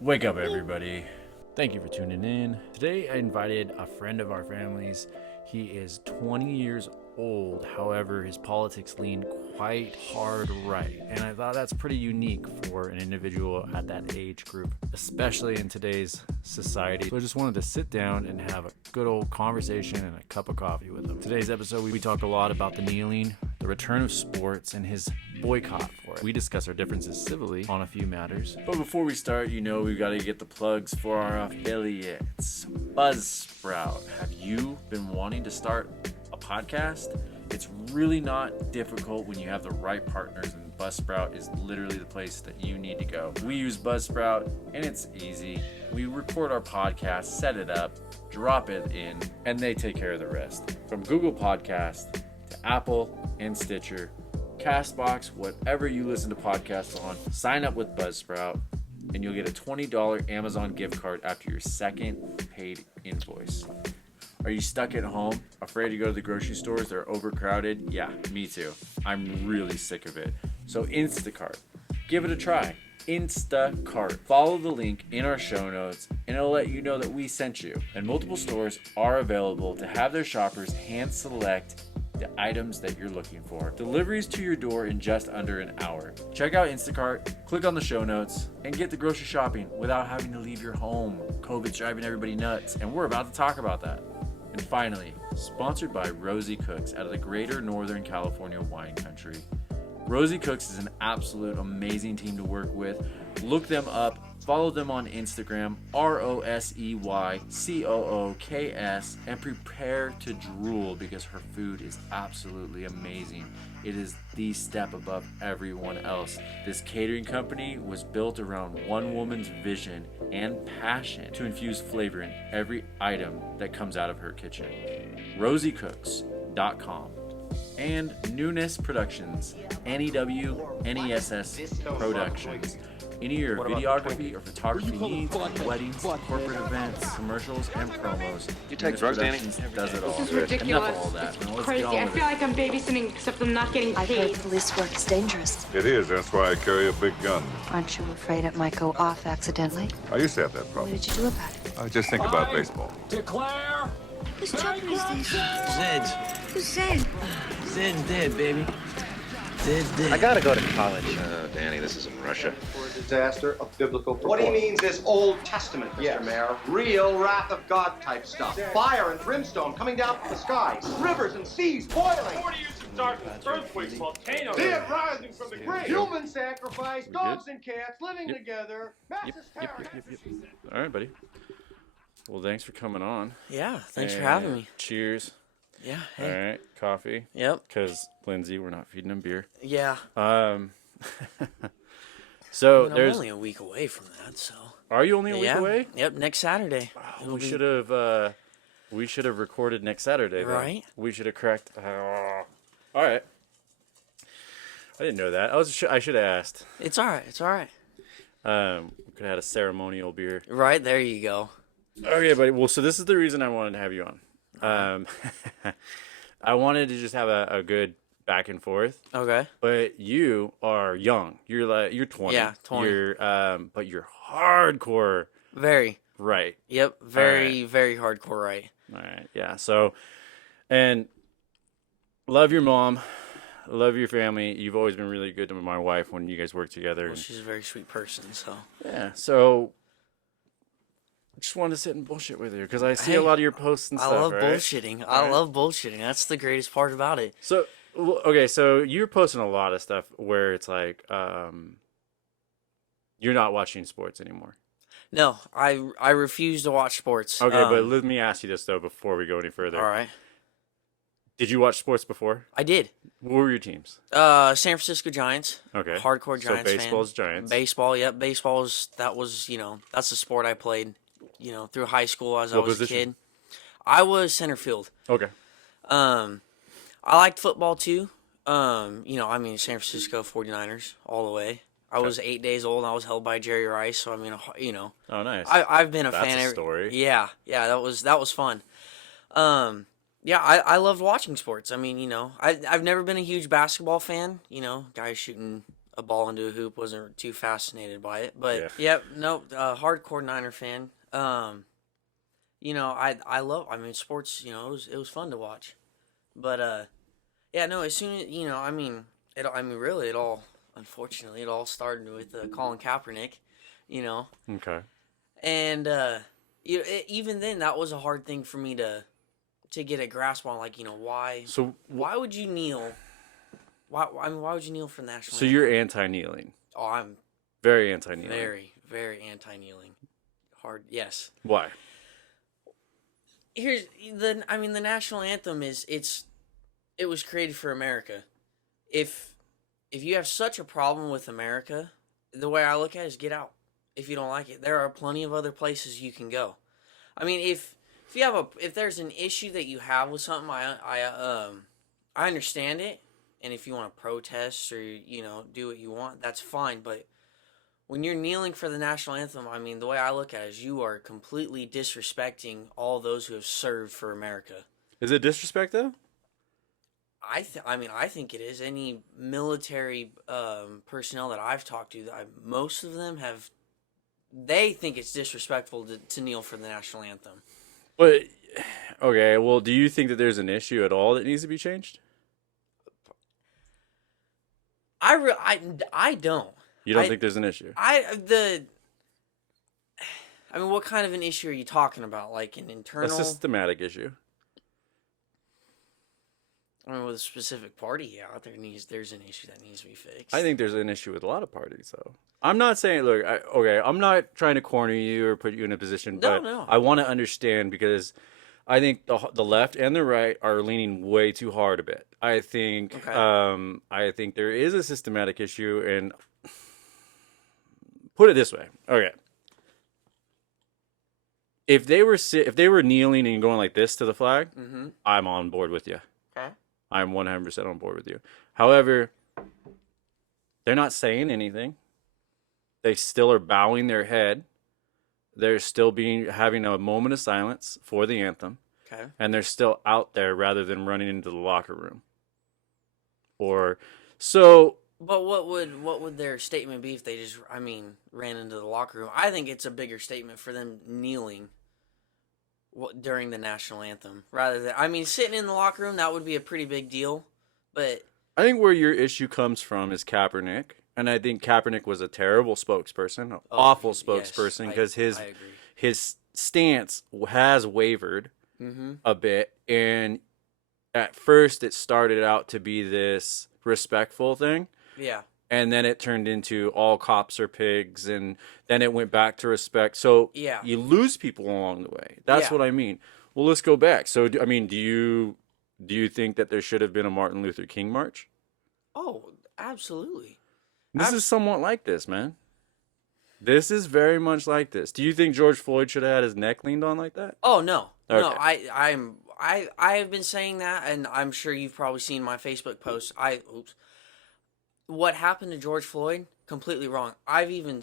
Wake up, everybody. Thank you for tuning in. Today, I invited a friend of our family's. He is 20 years old. However, his politics lean quite hard right. And I thought that's pretty unique for an individual at that age group, especially in today's society. So I just wanted to sit down and have a good old conversation and a cup of coffee with him. Today's episode, we talk a lot about the kneeling, the return of sports, and his boycott for it. We discuss our differences civilly on a few matters. But before we start, we got to get the plugs for our affiliates. Buzzsprout. Have you been wanting to start a podcast? It's really not difficult when you have the right partners, and Buzzsprout is literally the place that you need to go. We use Buzzsprout and it's easy. We record our podcast, set it up, drop it in, and they take care of the rest. From Google Podcast to Apple and Stitcher, Castbox, whatever you listen to podcasts on, sign up with Buzzsprout and you'll get a $20 Amazon gift card after your second paid invoice. Are you stuck at home, afraid to go to the grocery stores? They're overcrowded? Yeah, me too. I'm really sick of it. So Instacart, give it a try. Instacart. Follow the link in our show notes and it'll let you know that we sent you. And multiple stores are available to have their shoppers hand select the items that you're looking for. Deliveries to your door in just under an hour. Check out Instacart, click on the show notes, and get the grocery shopping without having to leave your home. COVID's driving everybody nuts, and we're about to talk about that. And finally, sponsored by Rosie Cooks out of the greater Northern California wine country. Rosie Cooks is an absolute amazing team to work with. Look them up. Follow them on Instagram, ROSEYCOOKS, and prepare to drool because her food is absolutely amazing. It is the step above everyone else. This catering company was built around one woman's vision and passion to infuse flavor in every item that comes out of her kitchen. RosieCooks.com. And Newness Productions, NEWNESS Productions. Any of your videography or photography needs, weddings, corporate events, commercials, and promos. You take drugs, Danny? Does it all. This is ridiculous. Enough of all that. Now let's Crazy. get on I with feel it. like I'm babysitting, except I'm not getting I've paid. heard police work is dangerous. It is. That's why I carry a big gun. Aren't you afraid it might go off accidentally? I used to have that What problem. did you do about it? I just think about baseball. Declare Whose children is this? Zed's. Who's Zed? Zed's dead, baby. Zed's dead. I gotta go to college. Danny, this isn't Russia. For a disaster of biblical What he proportion. means is Old Testament, Mr. Mayor. Real wrath of God type stuff. Fire and brimstone coming down from the skies. Rivers and seas boiling. 40 years of darkness, earthquakes, volcanoes. Dead rising from the grave. Human sacrifice, We're dogs good? and cats living together. Mass hysteria. All right, buddy. Well, thanks for coming on. Yeah, thanks for And having me. Cheers. Yeah, All hey. right, coffee. Yep. Because Lindsay, we're not feeding him beer. Yeah. So I'm there's. only a week away from that, so. Are you only a week Yeah. away? Yep, next Saturday. Oh, It'll we be- should have. We should have recorded next Saturday. Then. Right. We should have cracked. All right. I didn't know that. I should have asked. It's all right. It's all right. We could have had a ceremonial beer. Right, there you go. Okay, buddy. Well, so this is the reason I wanted to have you on. I wanted to just have a good back and forth. Okay. But you are young. You're 20. Yeah, 20. But you're hardcore. Very. Right. Yep, very hardcore right. All right. Yeah. So, and love your mom. Love your family. You've always been really good to my wife when you guys work together. Well, and- she's a very sweet person, so. yeah. So, I just wanted to sit and bullshit with you because I see a Hey, lot of your posts and I stuff. love right? bullshitting. I Right. love bullshitting. That's the greatest part about it. So, okay. So you're posting a lot of stuff where it's like, you're not watching sports anymore. No, I refuse to watch sports. Okay, but let me ask you this though before we go any further. All right. Did you watch sports before? I did. What were your teams? San Francisco Giants. Okay. Hardcore Giants So baseball's fan. Giants. Baseball, yep. Baseball was that's the sport I played, through high school as I What was position? a kid. I was center field. Okay. I liked football too. San Francisco 49ers all the way. I was 8 days old and I was held by Jerry Rice, so Oh, nice. I've been a That's fan. a story. Yeah, that was fun. I loved watching sports. I've never been a huge basketball fan. Guys shooting a ball into a hoop. Wasn't too fascinated by it, but Yeah. yep, no, hardcore Niner fan. You know, I love. I mean, sports. You know, it was fun to watch, but yeah, no. As soon as you know, I mean, really, it all. Unfortunately, it all started with Colin Kaepernick. You know, Okay. and even then, that was a hard thing for me to get a grasp on. Like, you know, why? So Why would you kneel? Why would you kneel for the national so anthem? you're anti-kneeling. Oh, I'm Very anti-kneeling. very, very anti-kneeling. Hard, yes. Why? Here's the national anthem it was created for America. If you have such a problem with America, the way I look at it is get out. If you don't like it, there are plenty of other places you can go. I mean, if there's an issue that you have with something, I understand it, and if you want to protest or do what you want, that's fine. But when you're kneeling for the national anthem, I mean, the way I look at it is you are completely disrespecting all those who have served for America. Is it disrespect though? I think it is. Any military personnel that I've talked to, most of them they think it's disrespectful to kneel for the national anthem. But okay, well, do you think that there's an issue at all that needs to be changed? I don't. You don't think there's an issue? I mean, what kind of an issue are you talking about? Like an internal? A systematic issue. I mean, with a specific party, yeah, there's an issue that needs to be fixed. I think there's an issue with a lot of parties, though. I'm not saying, look, I'm not trying to corner you or put you in a position, but No. I want to understand because I think the left and the right are leaning way too hard a bit. I think, Okay. I think there is a systematic issue, and put it this way, okay. If they were kneeling and going like this to the flag, Mm-hmm. I'm on board with you. Okay. I'm 100% on board with you. However, they're not saying anything. They still are bowing their head. They're still having a moment of silence for the anthem. Okay. And they're still out there rather than running into the locker room. But what would their statement be if they just ran into the locker room? I think it's a bigger statement for them kneeling during the national anthem rather than sitting in the locker room. That would be a pretty big deal. But I think where your issue comes from is Kaepernick. And I think Kaepernick was a terrible spokesperson, an awful spokesperson, because his stance has wavered a bit. And at first it started out to be this respectful thing. yeah. And then it turned into all cops are pigs, and then it went back to respect. So Yeah. you lose people along the way. That's Yeah. what I mean. Well, let's go back. So, do you think that there should have been a Martin Luther King march? Oh, absolutely. This is somewhat like this, man. This is very much like this. Do you think George Floyd should have had his neck leaned on like that? Oh no, no. Okay. I have been saying that, and I'm sure you've probably seen my Facebook posts. What happened to George Floyd? Completely wrong. I've even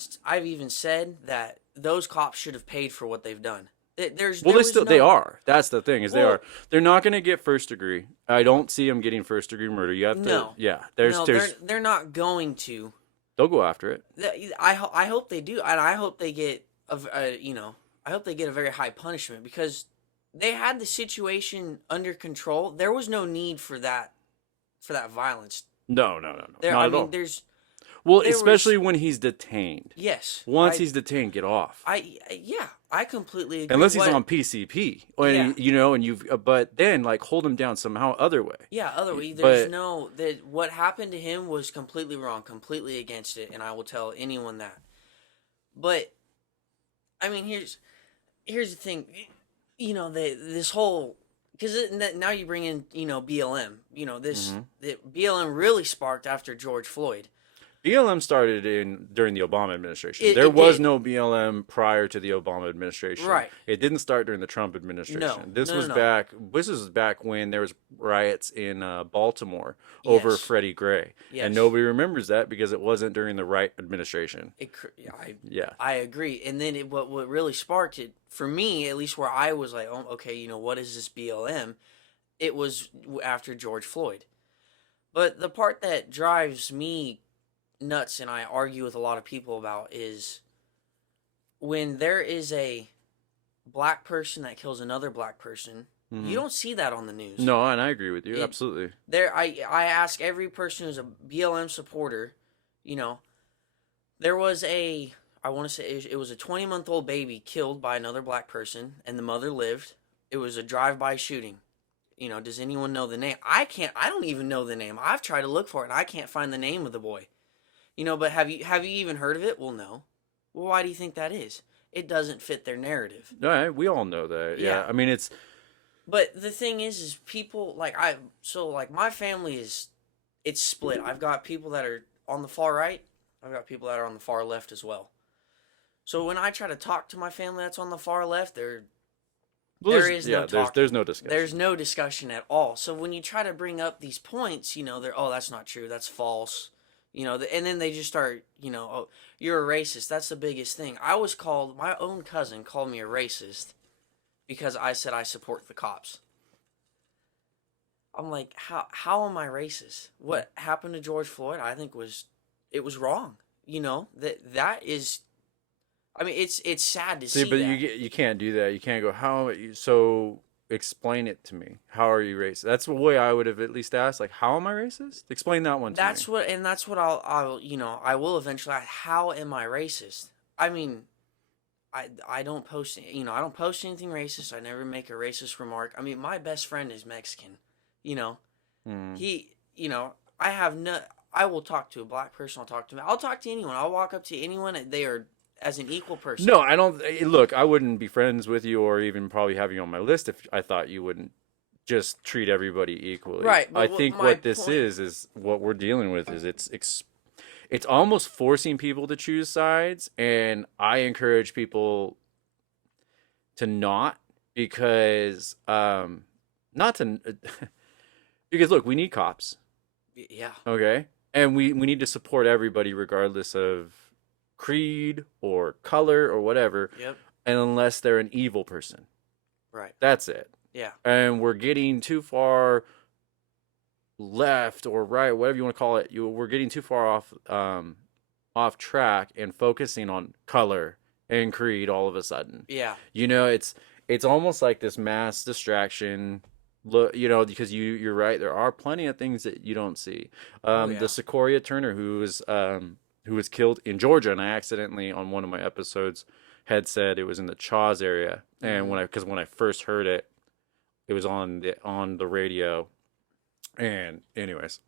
said that those cops should have paid for what they've done. They are. That's the thing they Well- are. They're not going to get first degree. I don't see them getting first degree murder. You have to. No. Yeah. They're not going to. They'll go after it. I hope they do, and I hope they get I hope they get a very high punishment because they had the situation under control. There was no need for that violence. No. Not at all. Well, especially when he's detained. Yes. Once he's detained, get off. I completely agree. Unless he's on PCP, but then hold him down somehow other way. Yeah, other way. What happened to him was completely wrong, completely against it, and I will tell anyone that. But here's the thing, this whole. Because now you bring in, BLM. The BLM really sparked after George Floyd. BLM started during the Obama administration. There was no BLM prior to the Obama administration. Right. It didn't start during the Trump administration. No. This was back when there was riots in Baltimore over Freddie Gray. Yes. And nobody remembers that because it wasn't during the right administration. I agree. And then what really sparked it, for me, at least where I was like, oh, okay, what is this BLM? It was after George Floyd. But the part that drives me nuts and I argue with a lot of people about is when there is a black person that kills another black person, you don't see that on the news. No, and I agree with you. Absolutely. I ask every person who's a BLM supporter, you know, there was I want to say it was a 20-month-old baby killed by another black person, and the mother lived. It was a drive-by shooting. You know, does anyone know the name? I don't even know the name. I've tried to look for it, and I can't find the name of the boy. You know, but have you even heard of it? Well, no. Well, why do you think that is? It doesn't fit their narrative. No, we all know that. Yeah. I mean, it's... But the thing is people, like, my family it's split. I've got people that are on the far right. I've got people that are on the far left as well. So when I try to talk to my family that's on the far left, there is no talking. There's no discussion. There's no discussion at all. So when you try to bring up these points, you know, that's not true. That's false. You know, and then they just start, you know, oh, you're a racist. That's the biggest thing. My own cousin called me a racist because I said I support the cops. I'm like, how am I racist? What happened to George Floyd, I think it was wrong. You know, that is, I mean, it's sad to see but that. you can't do that. You can't go, so explain it to me. How are you racist? That's the way I would have at least asked, like, how am I racist? Explain that one to me. That's what I'll you know, I will eventually ask, how am I racist? I mean, I don't post, you know, I don't post anything racist. I never make a racist remark. I mean, my best friend is Mexican, you know. He, you know, I will talk to a black person. I'll talk to anyone. I'll walk up to anyone. They are as an equal person. No, I don't. Look, I wouldn't be friends with you or even probably have you on my list if I thought you wouldn't just treat everybody equally. Right. I think what this is what we're dealing with is it's almost forcing people to choose sides, and I encourage people to not because because look, we need cops. Yeah. Okay, and we need to support everybody regardless of creed or color or whatever. Yep. And unless they're an evil person. Right. That's it. Yeah. And we're getting too far left or right, whatever you want to call it. We're getting too far off track and focusing on color and creed all of a sudden. Yeah. You know, it's almost like this mass distraction. Look, you know, because you're right. There are plenty of things that you don't see. The Sequoia Turner, who was killed in Georgia, and I accidentally on one of my episodes had said it was in the Chaws area, and when I first heard it, it was on the radio, and anyways,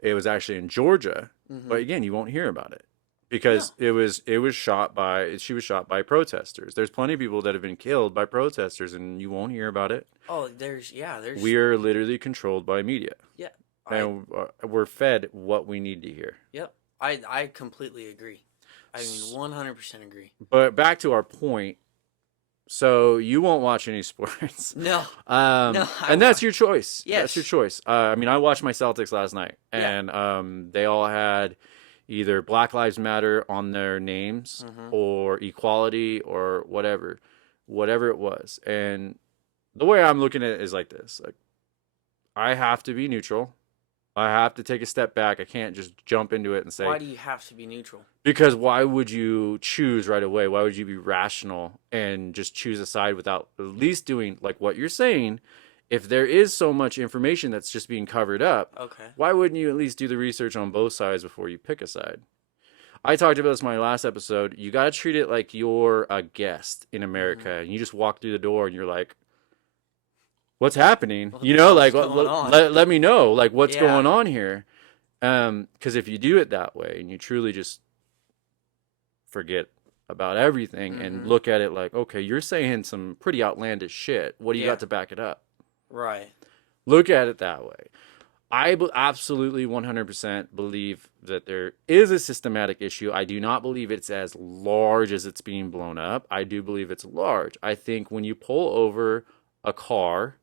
it was actually in Georgia, but again, you won't hear about it because she was shot by protesters. There's plenty of people that have been killed by protesters, and you won't hear about it. Oh, there's. We are literally controlled by media. Yeah. And we're fed what we need to hear. Yep. I completely agree. I mean, 100% agree. But back to our point. So you won't watch any sports. No. And that's your choice. Yes. That's your choice. I mean, I watched my Celtics last night, and they all had either Black Lives Matter on their names or equality or whatever it was. And the way I'm looking at it is like this. Like, I have to be neutral. I have to take a step back. I can't just jump into it and say... Why do you have to be neutral? Because why would you choose right away? Why would you be rational and just choose a side without at least doing like what you're saying? If there is so much information that's just being covered up, why wouldn't you at least do the research on both sides before you pick a side? I talked about this in my last episode. You got to treat it like you're a guest in America. And you just walk through the door and you're like, what's happening? You know, like, let me know, like, what's going on here. Because if you do it that way and you truly just forget about everything and look at it like, okay, you're saying some pretty outlandish shit. What do you got to back it up? Right. Look at it that way. I absolutely 100% believe that there is a systematic issue. I do not believe it's as large as it's being blown up. I do believe it's large. I think when you pull over a car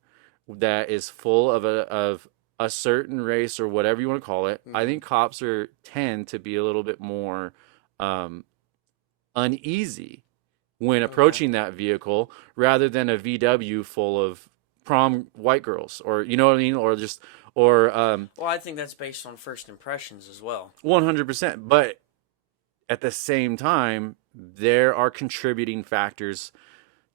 that is full of a certain race or whatever you want to call it, I think cops tend to be a little bit more uneasy when approaching that vehicle rather than a VW full of prom white girls, or you know what I mean, or just or Well, I think that's based on first impressions as well. 100%. But at the same time, there are contributing factors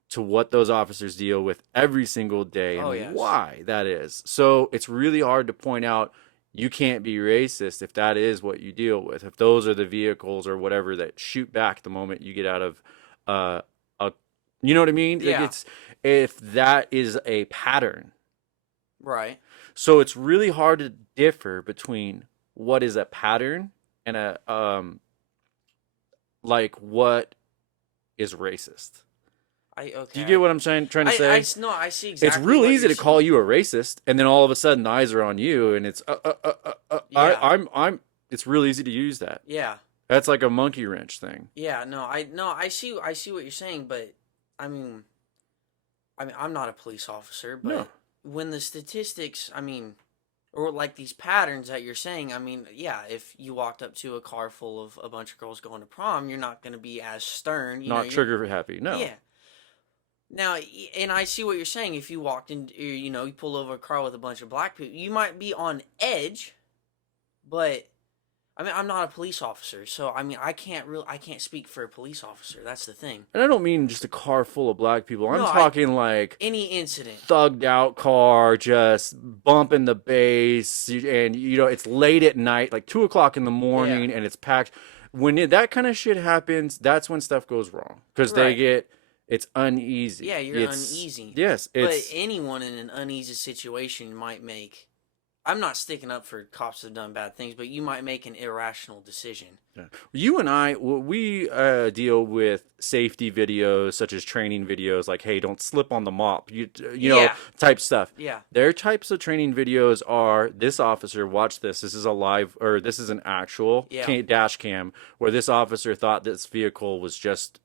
to what those officers deal with every single day and why that is. So it's really hard to point out you can't be racist if that is what you deal with. If those are the vehicles or whatever that shoot back the moment you get out of a, you know what I mean? Yeah. Like if that is a pattern. Right. So it's really hard to differ between what is a pattern and like what is racist. Okay. Do you get what I'm trying to say? No, I see exactly. It's real what easy you're to call you a racist, and then all of a sudden the eyes are on you, and it's I'm. It's real easy to use that. Yeah. That's like a monkey wrench thing. Yeah. No, I see what you're saying, but I mean, I'm not a police officer, but when the statistics, or like these patterns that you're saying, yeah, if you walked up to a car full of a bunch of girls going to prom, you're not going to be as stern. Not trigger happy. No. Yeah. Now, and I see what you're saying. If you walked in, you pull over a car with a bunch of black people, you might be on edge, but I'm not a police officer, so I can't speak for a police officer. That's the thing. And I don't mean just a car full of black people. I'm No, talking like any incident, thugged out car, just bumping the bass, and it's late at night, like 2:00 in the morning, and it's packed. When that kind of shit happens, that's when stuff goes wrong because it's uneasy. Yeah, you're uneasy. Yes, but anyone in an uneasy situation might make. I'm not sticking up for cops that have done bad things, but you might make an irrational decision. Yeah. You and I, we deal with safety videos, such as training videos, like, hey, don't slip on the mop, you know, type stuff. Yeah. Their types of training videos are, this officer, watch this. This is a live, or this is an actual dash cam, where this officer thought this vehicle was just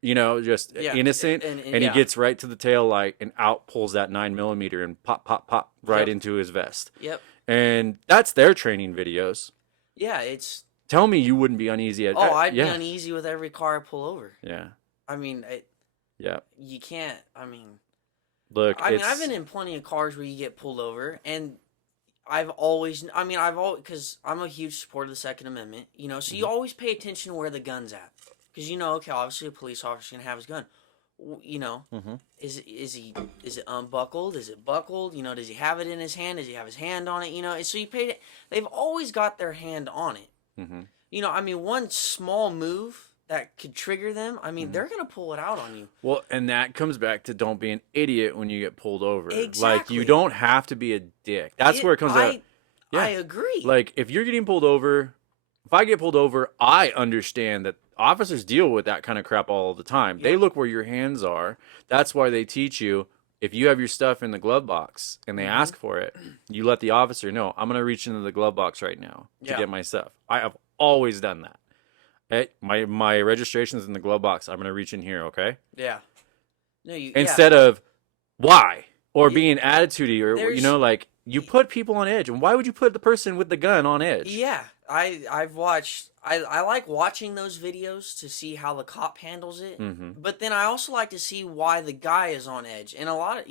innocent, and he gets right to the tail light and out pulls that 9mm and pop right into his vest. Yep. And that's their training videos. Yeah, it's. Tell me you wouldn't be uneasy at. I'd be uneasy with every car I pull over. Yeah. You can't. Look. I've been in plenty of cars where you get pulled over, and I've always, because I'm a huge supporter of the Second Amendment. So you always pay attention to where the gun's at. Because obviously a police officer can have his gun. Is it unbuckled? Is it buckled? Does he have it in his hand? Does he have his hand on it? So you paid it. They've always got their hand on it. One small move that could trigger them. They're gonna pull it out on you. Well, and that comes back to don't be an idiot when you get pulled over. Exactly. Like you don't have to be a dick. That's where it comes out. Yeah. I agree. Like if you're getting pulled over, if I get pulled over, I understand that officers deal with that kind of crap all the time. They look where your hands are. That's why they teach you, if you have your stuff in the glove box and they ask for it, you let the officer know, I'm going to reach into the glove box right now to get my stuff. I have always done that. My registration's in the glove box. I'm going to reach in here, okay? Yeah. No, Instead of why? Or being attitudey or, like, you put people on edge. And why would you put the person with the gun on edge? Yeah. I've watched. I like watching those videos to see how the cop handles it. But then I also like to see why the guy is on edge. And a lot of,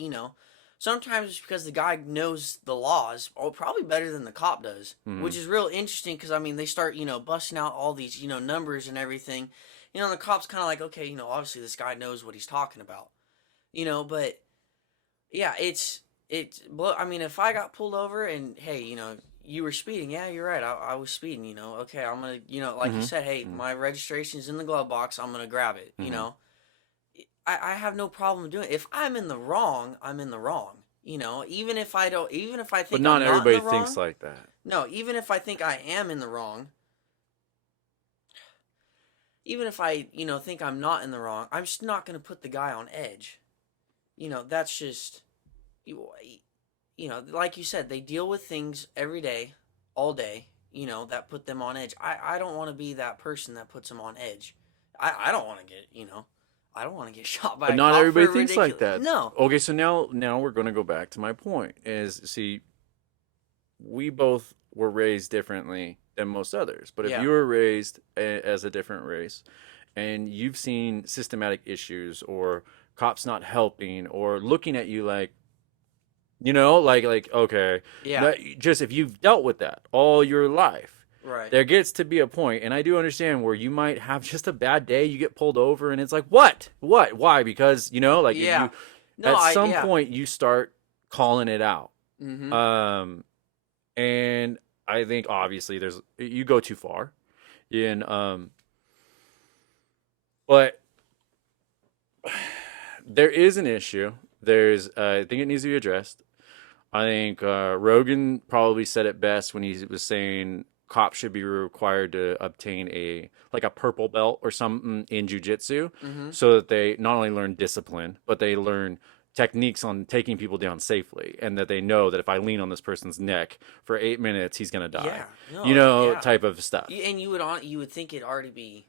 sometimes it's because the guy knows the laws, or probably better than the cop does, which is real interesting because, they start, busting out all these, numbers and everything. And the cop's kind of like, okay, obviously this guy knows what he's talking about. But, yeah, if I got pulled over and, hey, you were speeding. Yeah, you're right. I was speeding, Okay, I'm going to, like you said, hey, my registration's in the glove box. I'm going to grab it, I have no problem doing it. If I'm in the wrong, I'm in the wrong. Even if I think but not I'm everybody not in the thinks wrong, like that. No, even if I think I am in the wrong, even if I, think I'm not in the wrong, I'm just not going to put the guy on edge. That's just, like you said, they deal with things every day, all day, that put them on edge. I don't want to be that person that puts them on edge. I don't want to get, I don't want to get shot by a cop. But not everybody for thinks like that. No. Okay, so now we're going to go back to my point. We both were raised differently than most others. But if you were raised as a different race and you've seen systematic issues or cops not helping or looking at you like, You know, like okay, Yeah. just if you've dealt with that all your life, Right. there gets to be a point, and I do understand where you might have just a bad day, you get pulled over, and it's like, what, why? Because like Yeah. you at some point you start calling it out, Mm-hmm. and I think obviously you go too far, and but there is an issue. I think it needs to be addressed. I think Rogan probably said it best when he was saying cops should be required to obtain a purple belt or something in jiu-jitsu, so that they not only learn discipline, but they learn techniques on taking people down safely, and that they know that if I lean on this person's neck for 8 minutes, he's gonna die. Yeah. No, yeah. Type of stuff. And you would think it'd already be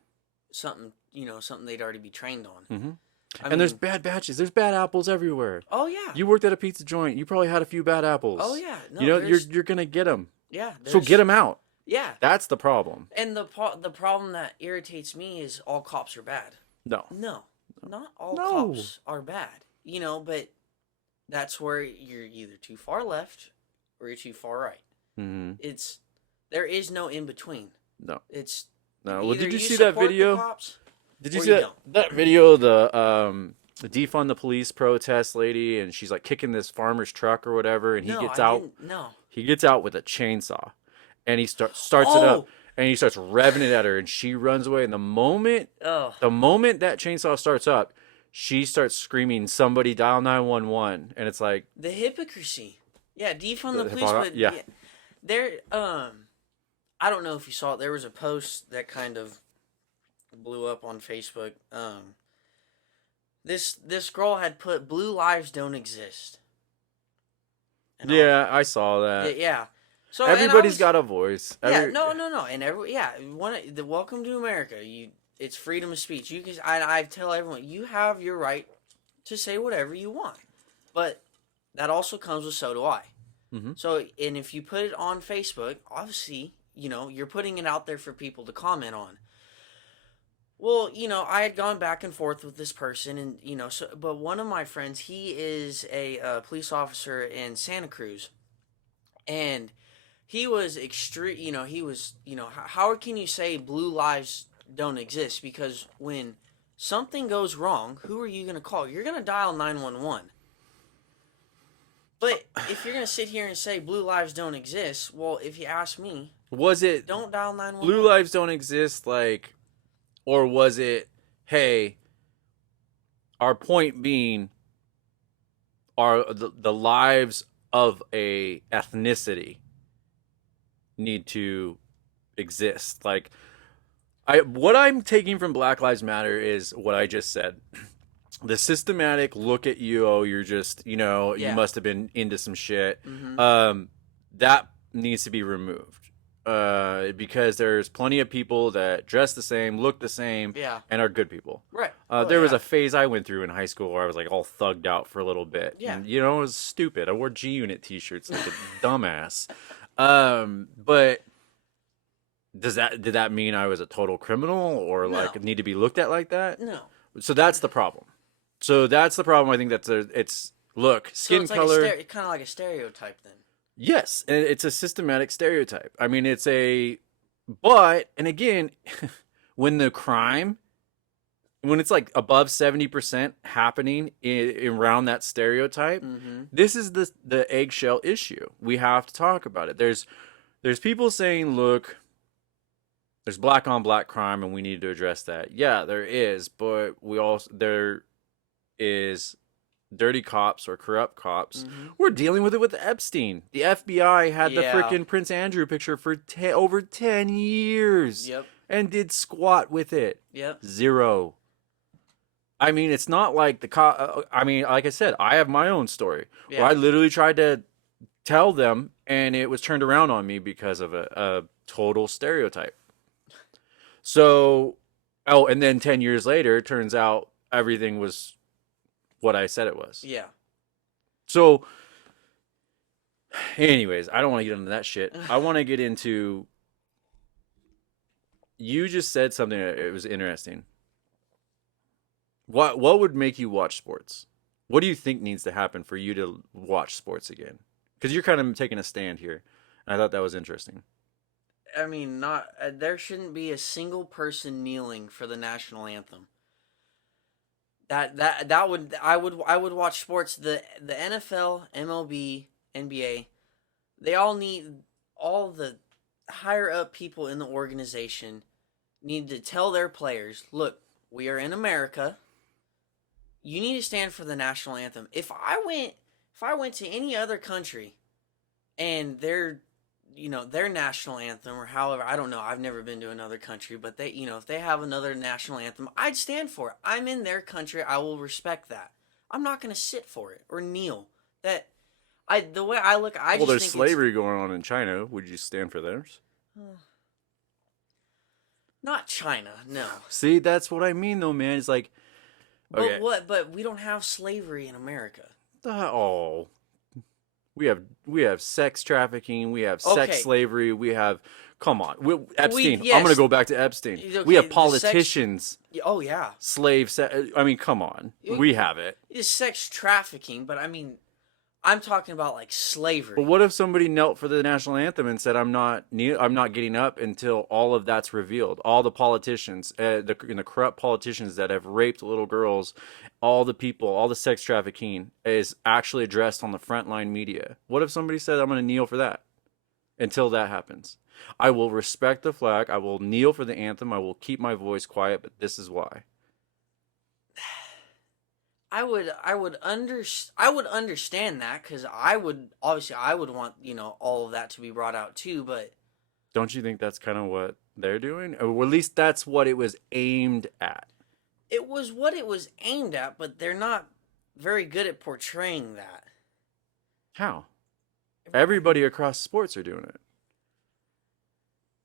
something, something they'd already be trained on. And there's bad batches. There's bad apples everywhere. Oh yeah. You worked at a pizza joint. You probably had a few bad apples. Oh yeah. No, you're gonna get them. Yeah. So get them out. Yeah. That's the problem. And the problem that irritates me is all cops are bad. No, not all cops are bad. But that's where you're either too far left or you're too far right. Mm-hmm. There is no in between. No. It's no. Well, either did you you see that support the video? cops, Did you or see you that, don't. that video of the defund the police protest lady, and she's like kicking this farmer's truck or whatever, and he gets out. No. He gets out with a chainsaw, and he starts it up, and he starts revving it at her, and she runs away. And the moment that chainsaw starts up, she starts screaming, "Somebody dial 911!" And it's like The hypocrisy. Yeah, defund the police, but yeah. There, I don't know if you saw it. There was a post that kind of blew up on Facebook. This girl had put "Blue lives don't exist." And I saw that. Yeah. So Everybody's got a voice. No. And welcome to America. It's freedom of speech. You can. I tell everyone you have your right to say whatever you want, but that also comes with so do I. Mm-hmm. So, and if you put it on Facebook, obviously, you're putting it out there for people to comment on. Well, I had gone back and forth with this person, and but one of my friends, he is a police officer in Santa Cruz, and he was extreme. He was, how can you say blue lives don't exist? Because when something goes wrong, who are you going to call? You're going to dial 911. But if you're going to sit here and say blue lives don't exist, well, if you ask me, don't dial 911. Blue lives don't exist, or was it, hey, our point being are the lives of a ethnicity need to exist? What I'm taking from Black Lives Matter is what I just said. The systematic look at you, you're just, you must have been into some shit. Mm-hmm. That needs to be removed. Because there's plenty of people that dress the same, look the same, and are good people. Right. There was a phase I went through in high school where I was all thugged out for a little bit. Yeah. And, it was stupid. I wore G-Unit t-shirts like a dumbass. But did that mean I was a total criminal or need to be looked at like that? No. So that's the problem. I think it's skin color. It's kind of like a stereotype then. Yes, and it's a systematic stereotype. I mean, but again, when it's above 70% happening around that stereotype, this is the eggshell issue. We have to talk about it. There's people saying, look, there's black on black crime and we need to address that. Yeah, there is, but there is dirty cops or corrupt cops. We're dealing with it with Epstein. The FBI had the freaking Prince Andrew picture for over 10 years. Yep. And did squat with it. Yep. Zero. I mean, it's not like the cop. I mean, like I said, I have my own story where I literally tried to tell them and it was turned around on me because of a total stereotype. So, and then 10 years later, it turns out everything was what I said it was. Yeah. So, anyways, I don't want to get into that shit. I want to get into, you just said something that it was interesting. What would make you watch sports? What do you think needs to happen for you to watch sports again? Because you're kind of taking a stand here. And I thought that was interesting. I mean, not there shouldn't be a single person kneeling for the national anthem. That would I would watch sports. The NFL, MLB, NBA, they all need, all the higher up people in the organization need to tell their players, look, we are in America. You need to stand for the national anthem. If I went to any other country and their national anthem, or however, I don't know, I've never been to another country, but they, if they have another national anthem, I'd stand for it. I'm in their country, I will respect that. I'm not going to sit for it or kneel. The way I look, I just think there's slavery going on in China. Would you stand for theirs? Not China, no. See, that's what I mean, though, man. It's like, okay. But we don't have slavery in America. We have sex trafficking. We have sex slavery. We have, come on, Epstein. Yes. I'm going to go back to Epstein. Okay, we have politicians. Oh yeah. I mean, come on. We have it. It's sex trafficking, but I mean, I'm talking about like slavery. But what if somebody knelt for the national anthem and said, "I'm not getting up until all of that's revealed"? All the politicians, the corrupt politicians that have raped little girls, all the people, all the sex trafficking is actually addressed on the frontline media. What if somebody said, "I'm going to kneel for that"? Until that happens, I will respect the flag. I will kneel for the anthem. I will keep my voice quiet. But this is why. I would understand that, because I would want all of that to be brought out too, but don't you think that's kind of what they're doing, or at least that's what it was aimed at? It was what it was aimed at, but they're not very good at portraying that. How? Everybody across sports are doing it.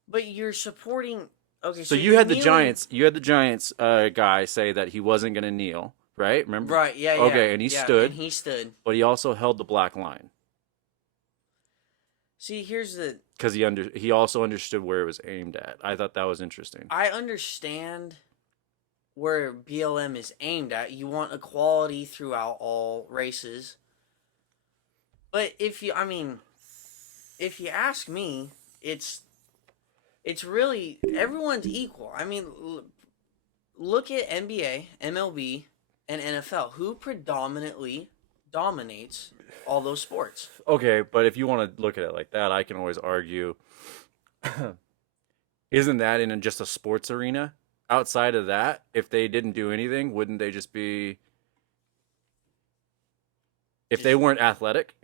But you're supporting. Okay, so you had the Giants. You had the Giants guy say that he wasn't going to kneel. Right? Remember? Right, yeah. Okay, and he stood. And he stood. But he also held the black line. See, here's the... Because he also understood where it was aimed at. I thought that was interesting. I understand where BLM is aimed at. You want equality throughout all races. But if you ask me, it's really... Everyone's equal. I mean, look at NBA, MLB... and NFL, who predominantly dominates all those sports. Okay, but if you want to look at it like that, I can always argue, isn't that in just a sports arena? Outside of that, if they didn't do anything, wouldn't they just be... If they weren't athletic?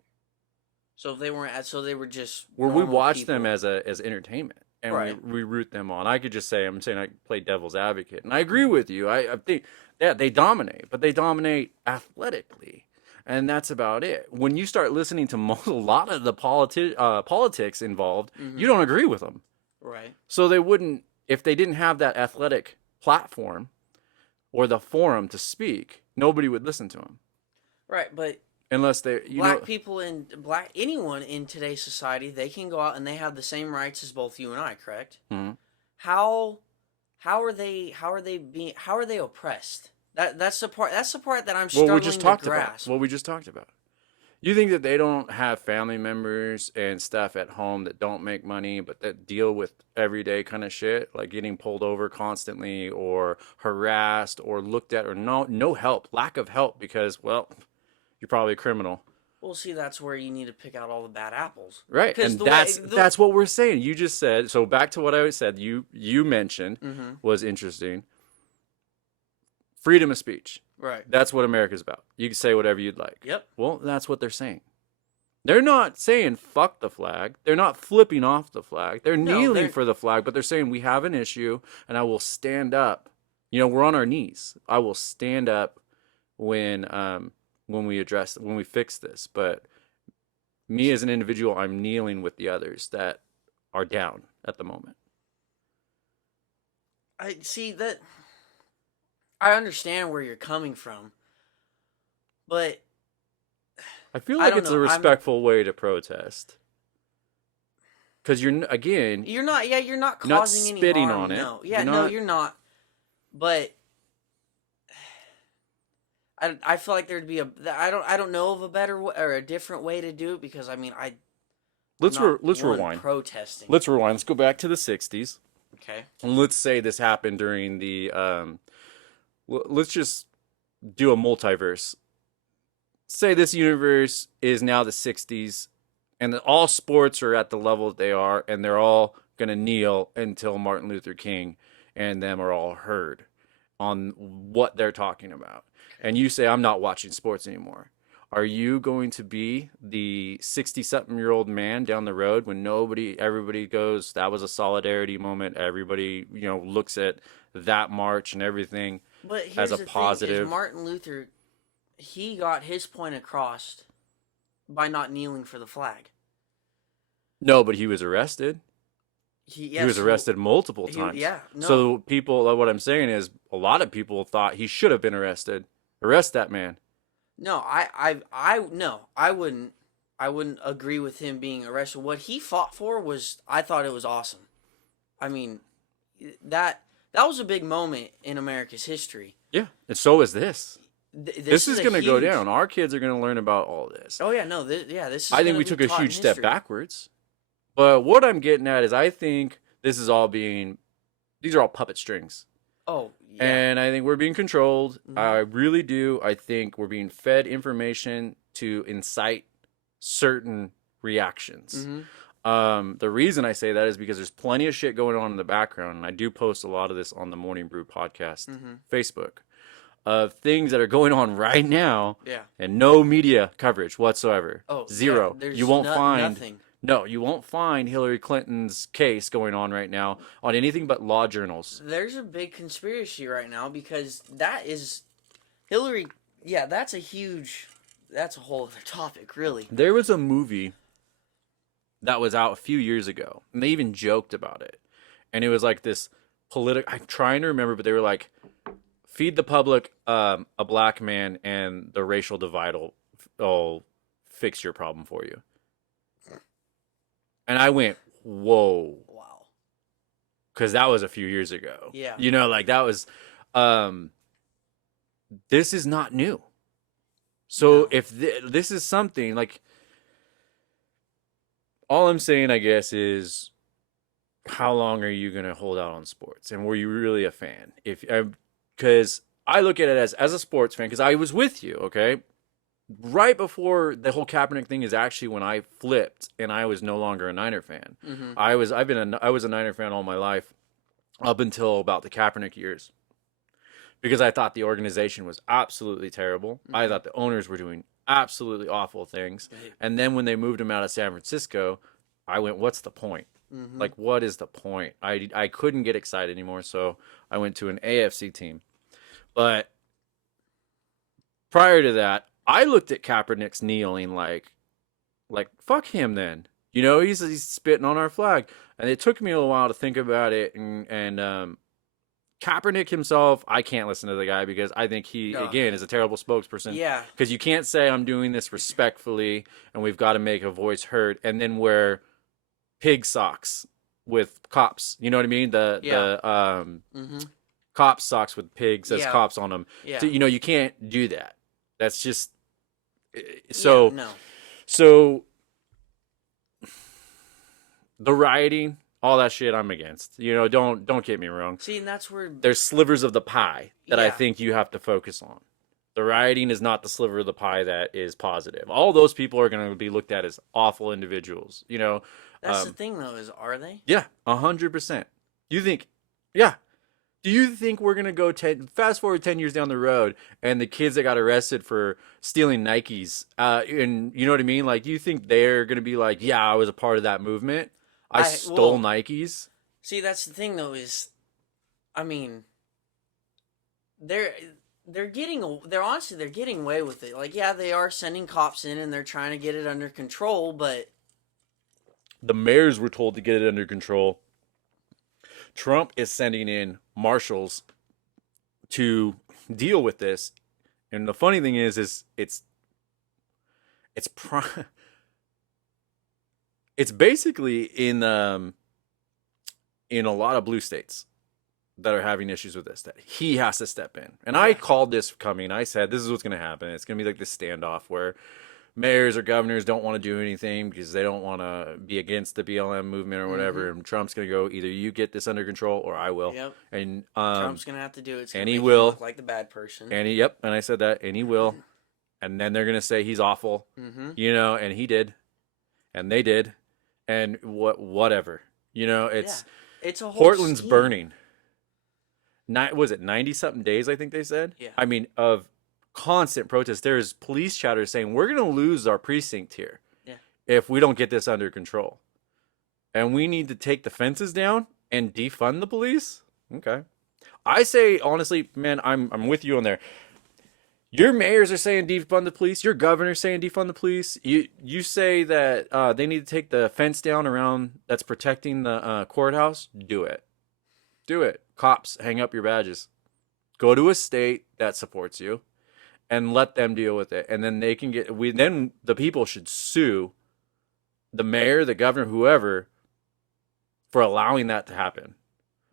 So if they weren't, so they were just... Well, we watch them as entertainment. And right. we root them on. I could just say, I'm saying I play devil's advocate. And I agree with you. I think, yeah, they dominate. But they dominate athletically. And that's about it. When you start listening to a lot of the politics involved, you don't agree with them. Right. So they wouldn't, if they didn't have that athletic platform or the forum to speak, nobody would listen to them. Right, but... Unless they, people anyone in today's society, they can go out and they have the same rights as both you and I, correct? Mm-hmm. How are they oppressed? That's the part that I'm struggling to grasp. What we just talked about. You think that they don't have family members and stuff at home that don't make money, but that deal with everyday kind of shit, like getting pulled over constantly or harassed or looked at, or no help, lack of help because, well, you're probably a criminal. Well, see, that's where you need to pick out all the bad apples. Right, and that's what we're saying. You just said, so back to what I said, you mentioned was interesting. Freedom of speech. Right. That's what America's about. You can say whatever you'd like. Yep. Well, that's what they're saying. They're not saying fuck the flag. They're not flipping off the flag. They're kneeling for the flag, but they're saying we have an issue and I will stand up. We're on our knees. I will stand up when we fix this, but me as an individual, I'm kneeling with the others that are down at the moment. I see that. I understand where you're coming from, but I feel like it's a respectful way to protest. Because you're not causing any spitting harm. on it. No, yeah, you're not. But I feel like there'd be I don't know of a better or a different way to do it, because I mean Let's not rewind. Protesting. Let's rewind. Let's go back to the 60s. Okay. And let's say this happened during the let's just do a multiverse. Say this universe is now the 60s, and that all sports are at the level that they are, and they're all going to kneel until Martin Luther King and them are all heard on what they're talking about. And you say, I'm not watching sports anymore. Are you going to be the 60-something-year-old man down the road when everybody goes, that was a solidarity moment, everybody, looks at that march and everything as a positive? Thing is, Martin Luther, he got his point across by not kneeling for the flag. No, but he was arrested. He was arrested multiple times. No. So people, what I'm saying is, a lot of people thought he should have been arrested. Arrest that man. No, I wouldn't agree with him being arrested. What he fought for I thought it was awesome. I mean, that was a big moment in America's history. Yeah, and so is this. This is going to go huge... down. Our kids are going to learn about all this. Oh yeah, no, this is. I think we took a huge step backwards. But what I'm getting at is, I think this is all these are all puppet strings. Oh, yeah. And I think we're being controlled. Mm-hmm. I really do. I think we're being fed information to incite certain reactions. Mm-hmm. The reason I say that is because there's plenty of shit going on in the background, and I do post a lot of this on the Morning Brew Podcast Facebook, of things that are going on right now, and no media coverage whatsoever. Oh, zero. Yeah, you won't find nothing. No, you won't find Hillary Clinton's case going on right now on anything but law journals. There's a big conspiracy right now, because that is Hillary. Yeah, that's a whole other topic, really. There was a movie that was out a few years ago, and they even joked about it. And it was like this I'm trying to remember, but they were like, feed the public a black man, and the racial divide will fix your problem for you. And I went, whoa. Wow. Because that was a few years ago. Yeah. That was, this is not new. So if this is something, like, all I'm saying, I guess, is, how long are you going to hold out on sports? And were you really a fan? Because I look at it as a sports fan, because I was with you, okay? Right before the whole Kaepernick thing is actually when I flipped and I was no longer a Niner fan. Mm-hmm. I was a Niner fan all my life up until about the Kaepernick years, because I thought the organization was absolutely terrible. Mm-hmm. I thought the owners were doing absolutely awful things. And then when they moved him out of San Francisco, I went, what's the point? Mm-hmm. Like, what is the point? I couldn't get excited anymore, so I went to an AFC team. But prior to that, I looked at Kaepernick's kneeling like fuck him then. He's spitting on our flag. And it took me a while to think about it. And Kaepernick himself, I can't listen to the guy, because I think he, again, is a terrible spokesperson. Yeah. Because you can't say, I'm doing this respectfully and we've got to make a voice heard, and then wear pig socks with cops. You know what I mean? The cop socks with pigs as cops on them. Yeah. So, you can't do that. That's just so. Yeah, no. So the rioting, all that shit, I'm against. Don't get me wrong. See, and that's where there's slivers of the pie that I think you have to focus on. The rioting is not the sliver of the pie that is positive. All those people are going to be looked at as awful individuals. That's the thing, though, is, are they? Yeah, 100%. You think, yeah. Do you think we're going to go fast forward 10 years down the road, and the kids that got arrested for stealing Nikes, and you know what I mean? Like, do you think they're going to be like, yeah, I was a part of that movement? I stole Nikes? See, that's the thing, though, is, I mean, they're getting away with it. Like, yeah, they are sending cops in, and they're trying to get it under control, but the mayors were told to get it under control. Trump is sending in marshals to deal with this. And the funny thing is it's basically in a lot of blue states. that are having issues with this, that he has to step in. And I called this coming. I said, this is what's going to happen. It's going to be like this standoff where mayors or governors don't want to do anything because they don't want to be against the BLM movement or whatever. And Trump's going to go, either you get this under control or I will. Yep. And Trump's going to have to do it. It's and gonna he make will. him look like the bad person. And and I said that, and he will. And then they're going to say he's awful, and he did. And they did. And whatever. It's a whole Portland's scheme. burning. Was it 90-something days, I think they said? Yeah. I mean, of constant protests. There's police chatter saying, we're going to lose our precinct here if we don't get this under control. And we need to take the fences down and defund the police? Okay. I say, honestly, man, I'm with you on there. Your mayors are saying defund the police. Your governor's saying defund the police. You say that they need to take the fence down around that's protecting the courthouse. Do it. Do it. Cops, hang up your badges. Go to a state that supports you and let them deal with it. And then they can then the people should sue the mayor, the governor, whoever, for allowing that to happen.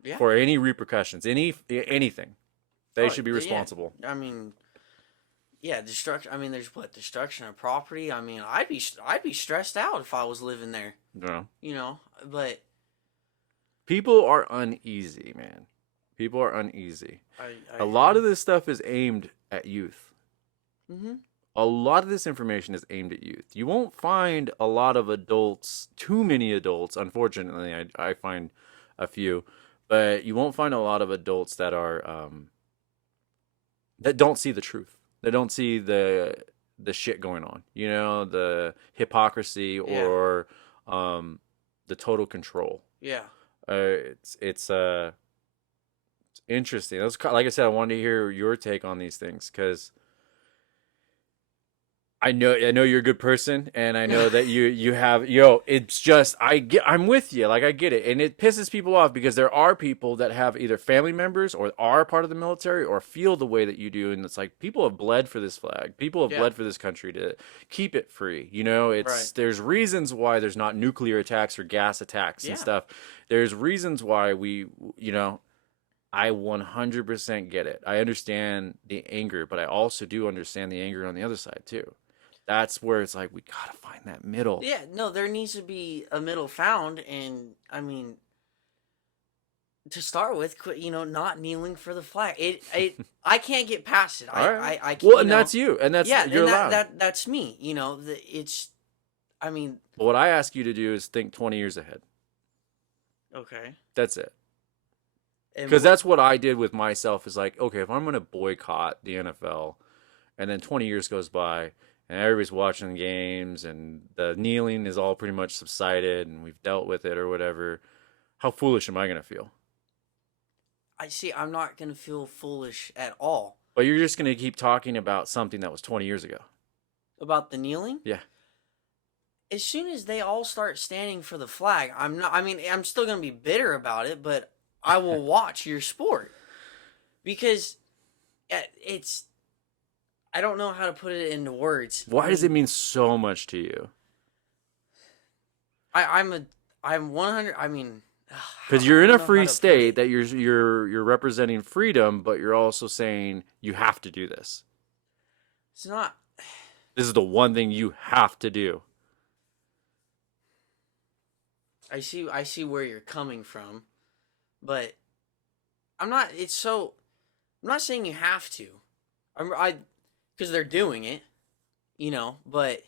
Yeah. For any repercussions, anything. They should be responsible. Yeah. I mean, destruction. I mean, there's destruction of property. I mean, I'd be stressed out if I was living there. No. But people are uneasy, man. People are uneasy. A lot of this stuff is aimed at youth. Mm-hmm. A lot of this information is aimed at youth. You won't find a lot of adults, too many adults, unfortunately. I find a few. But you won't find a lot of adults that are that don't see the truth. They don't see the shit going on. The hypocrisy or the total control. Yeah. It's interesting. That's like I said. I wanted to hear your take on these things because I know you're a good person, and I know that you have it's just I'm with you. Like, I get it, and it pisses people off because there are people that have either family members or are part of the military or feel the way that you do, and it's like people have bled for this flag. People have bled for this country to keep it free. There's reasons why there's not nuclear attacks or gas attacks and stuff. There's reasons why I 100% get it. I understand the anger, but I also do understand the anger on the other side too. That's where it's like, we gotta find that middle. Yeah, no, there needs to be a middle found, and I mean, to start with, not kneeling for the flag. I can't get past it. I can't. Well, and that's you, and that's you're allowed. That's me. I mean. But what I ask you to do is think 20 years ahead. Okay. That's it. Because that's what I did with myself. Is like, okay, if I'm gonna boycott the NFL, and then 20 years goes by, and everybody's watching the games, and the kneeling is all pretty much subsided, and we've dealt with it or whatever, how foolish am I going to feel? I'm not going to feel foolish at all. But you're just going to keep talking about something that was 20 years ago. About the kneeling? Yeah. As soon as they all start standing for the flag, I'm still going to be bitter about it, but I will watch your sport. Because I don't know how to put it into words. Why does it mean so much to you? I'm 100. I mean, because you're in a free state that you're representing freedom, but you're also saying you have to do this. It's not. This is the one thing you have to do. I see where you're coming from, but I'm not. I'm not saying you have to. Because they're doing it, but...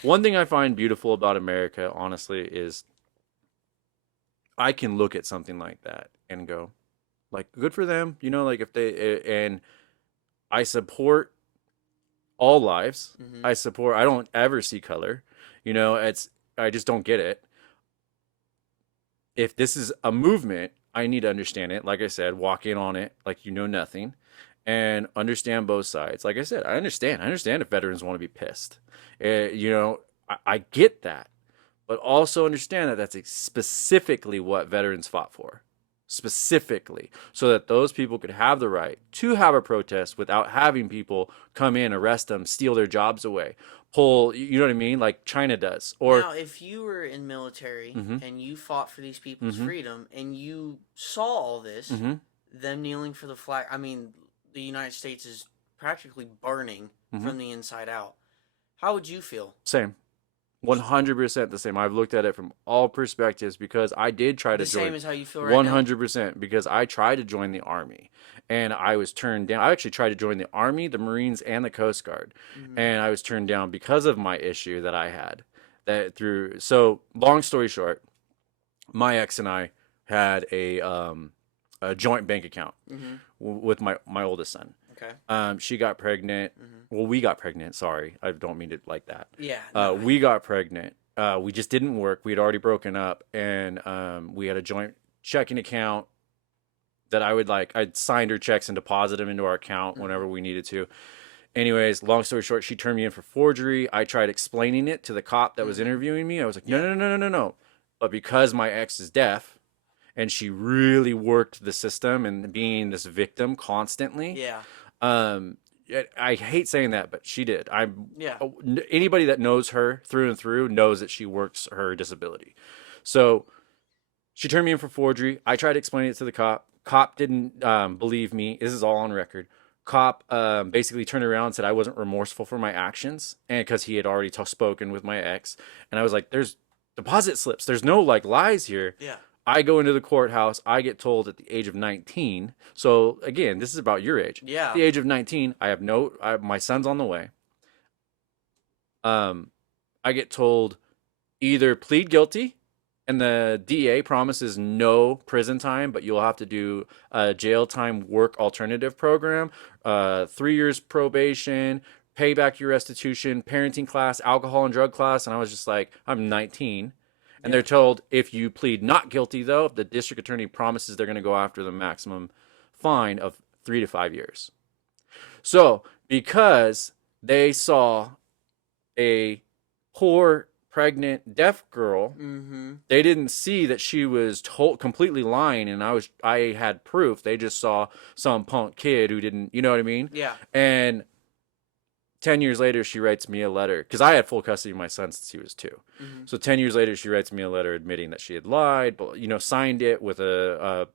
One thing I find beautiful about America, honestly, is I can look at something like that and go, like, good for them, if they... And I support all lives. Mm-hmm. I don't ever see color. I just don't get it. If this is a movement, I need to understand it. Like I said, walk in on it like you know nothing. And understand both sides. Like I said, I understand if veterans want to be pissed. I get that. But also understand that that's specifically what veterans fought for. Specifically. So that those people could have the right to have a protest without having people come in, arrest them, steal their jobs away. pull, you know what I mean? Like China does. Or now, if you were in military Mhm. and you fought for these people's Mhm. freedom and you saw all this, Mhm. them kneeling for the flag, I mean, the United States is practically burning Mhm. from the inside out. How would you feel? Same. 100% the same. I've looked at it from all perspectives because I did try to The join. same as how you feel right now? 100% because I tried to join the Army and I was turned down. I actually tried to join the Army, the Marines, and the Coast Guard. And I was turned down because of my issue that I had. So long story short, my ex and I had a joint bank account with my oldest son. Okay. She got pregnant. Well, we got pregnant. Sorry, I don't mean it like that. Yeah. We got pregnant. We just didn't work. We had already broken up, and we had a joint checking account that I'd signed her checks and deposited them into our account whenever we needed to. Anyways, long story short, she turned me in for forgery. I tried explaining it to the cop that was interviewing me. I was like, no. But because my ex is deaf, and she really worked the system and being this victim constantly. Yeah. I hate saying that, but she did. Yeah. Anybody that knows her through and through knows that she works her disability. So she turned me in for forgery. I tried to explain it to the cop. Cop didn't believe me. This is all on record. Cop basically turned around and said I wasn't remorseful for my actions, and because he had already spoken with my ex. And I was like, "There's deposit slips. There's no lies here." Yeah. I go into the courthouse. I get told at the age of 19. So again, this is about your age. Yeah. At the age of 19, my son's on the way. I get told either plead guilty, and the DA promises no prison time, but you'll have to do a jail time work alternative program, 3 years probation, pay back your restitution, parenting class, alcohol and drug class. And I was just like, I'm 19. And they're told if you plead not guilty, though, the district attorney promises they're going to go after the maximum fine of 3 to 5 years. So because they saw a poor, pregnant, deaf girl, they didn't see that she was completely lying, and I had proof. They just saw some punk kid who didn't, you know what I mean? Yeah. And 10 years later, she writes me a letter, because I had full custody of my son since he was 2. So 10 years later, she writes me a letter admitting that she had lied, but signed it with a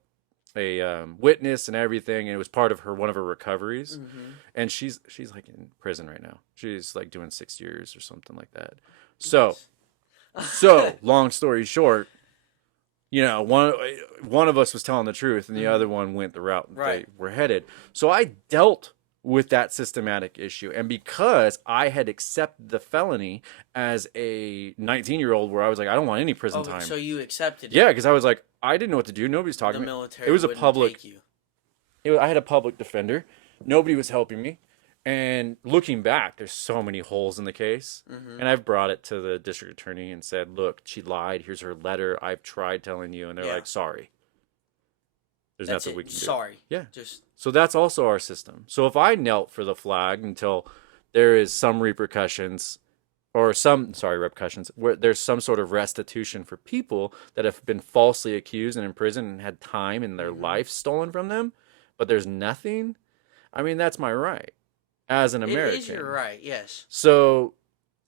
witness and everything, and it was part of one of her recoveries. And she's like in prison right now. She's like doing 6 years or something like that. So long story short, one of us was telling the truth, and the other one went the route they were headed. So I dealt with that systematic issue. And because I had accepted the felony as a 19-year-old, where I was like, I don't want any prison time. So you accepted it? Yeah, because I was like, I didn't know what to do. Nobody's talking to me. The military It was a wouldn't public. take you. I had a public defender. Nobody was helping me. And looking back, there's so many holes in the case. And I've brought it to the district attorney and said, look, she lied. Here's her letter. I've tried telling you. And they're like, sorry. There's nothing we can do. Sorry. Yeah. Just So that's also our system. So if I knelt for the flag until there is some repercussions, or repercussions, where there's some sort of restitution for people that have been falsely accused and in prison and had time in their life stolen from them, but there's nothing, I mean, that's my right as an American. It is your right, yes. So,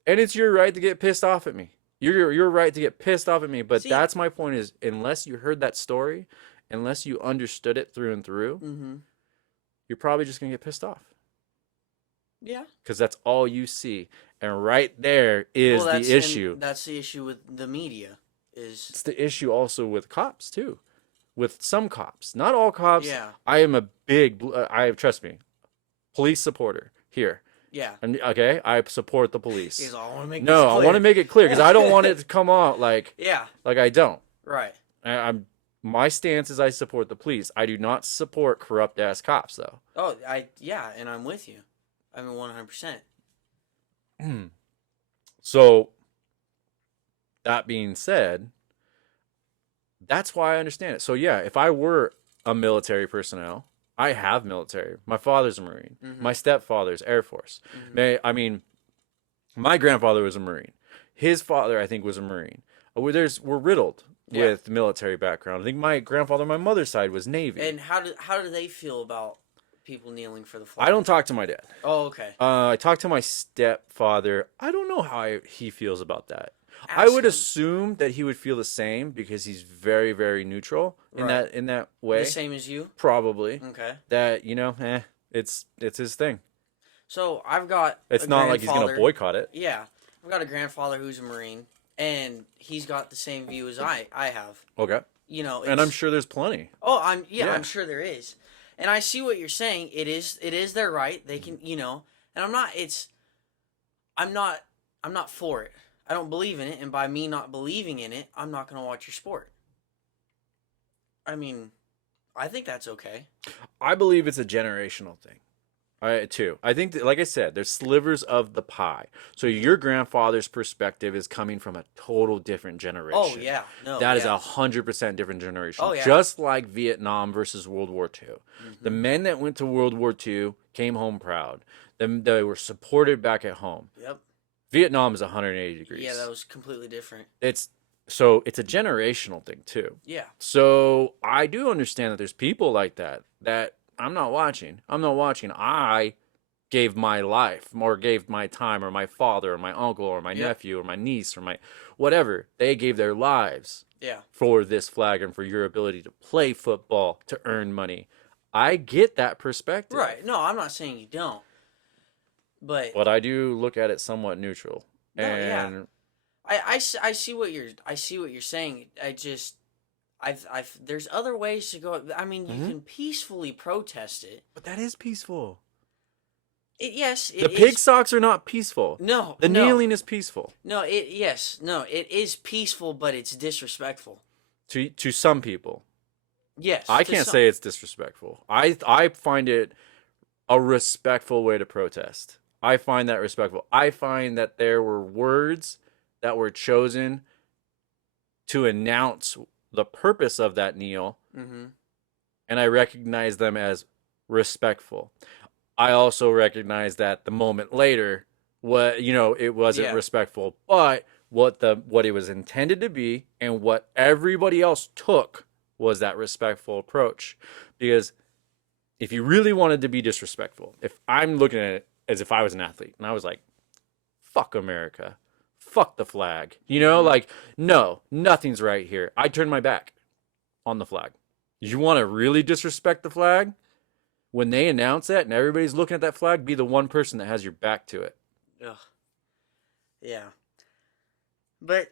and it's your right to get pissed off at me. You're right to get pissed off at me, but that's my point is, unless you heard that story, unless you understood it through and through, you're probably just going to get pissed off. Yeah. Because that's all you see. And right there is the issue. That's the issue with the media. It's the issue also with cops, too. With some cops. Not all cops. Yeah. I am a big, trust me, police supporter here. Yeah. Okay? I support the police. I want to make I want to make it clear because I don't want it to come out like I don't. Right. My stance is I support the police. I do not support corrupt ass cops, though. Oh, and I'm with you. I mean, 100%. So, that being said, that's why I understand it. So, yeah, if I were a military personnel, I have military. My father's a Marine. My stepfather's Air Force. My grandfather was a Marine. His father, I think, was a Marine. We're riddled with military background. I think my grandfather on my mother's side was Navy. And how do they feel about people kneeling for the flag? I don't talk to my dad. Oh, okay. I talked to my stepfather. I don't know how he feels about that. Ask I would him. assume that he would feel the same because he's very, very neutral in Right. that way. The same as you? Probably. Okay. That, it's his thing. So I've got It's a not like he's going to grandfather- boycott it. Yeah. I've got a grandfather who's a Marine, and he's got the same view as I have. Okay. You know, And I'm sure there's plenty. Oh, Yeah. I'm sure there is. And I see what you're saying. It is their right. They can, and I'm not for it. I don't believe in it, and by me not believing in it, I'm not going to watch your sport. I mean, I think that's okay. I believe it's a generational thing. Too. I think that, like I said, there's slivers of the pie. So your grandfather's perspective is coming from a total different generation. Oh, yeah. No, That is yeah. 100% different generation. Oh, yeah. Just like Vietnam versus World War II. Mm-hmm. The men that went to World War II came home proud. They were supported back at home. Yep. Vietnam is 180 degrees. Yeah, that was completely different. It's a generational thing too. Yeah. So I do understand that there's people like that I'm not watching. I gave my life or gave my time, or my father or my uncle or my nephew or my niece or my whatever. They gave their lives for this flag and for your ability to play football, to earn money. I get that perspective. Right. No, I'm not saying you don't. But I do look at it somewhat neutral. No, yeah. And I see what you're saying. There's other ways to go. I mean, you can peacefully protest it. but that is peaceful. The The pig socks are not peaceful. No, The no. kneeling is peaceful it is peaceful, but it's disrespectful. to some people. Yes, I to can't some. say it's disrespectful. I find it a respectful way to protest. I find that respectful. I find that there were words that were chosen to announce the purpose of that kneel, and I recognize them as respectful. I also recognize that the moment later, it wasn't respectful, but what it was intended to be and what everybody else took was that respectful approach. Because if you really wanted to be disrespectful, if I'm looking at it as if I was an athlete and I was like, fuck America, fuck the flag, no, nothing's right here. I turn my back on the flag. You want to really disrespect the flag? When they announce that and everybody's looking at that flag, be the one person that has your back to it. Ugh. Yeah. But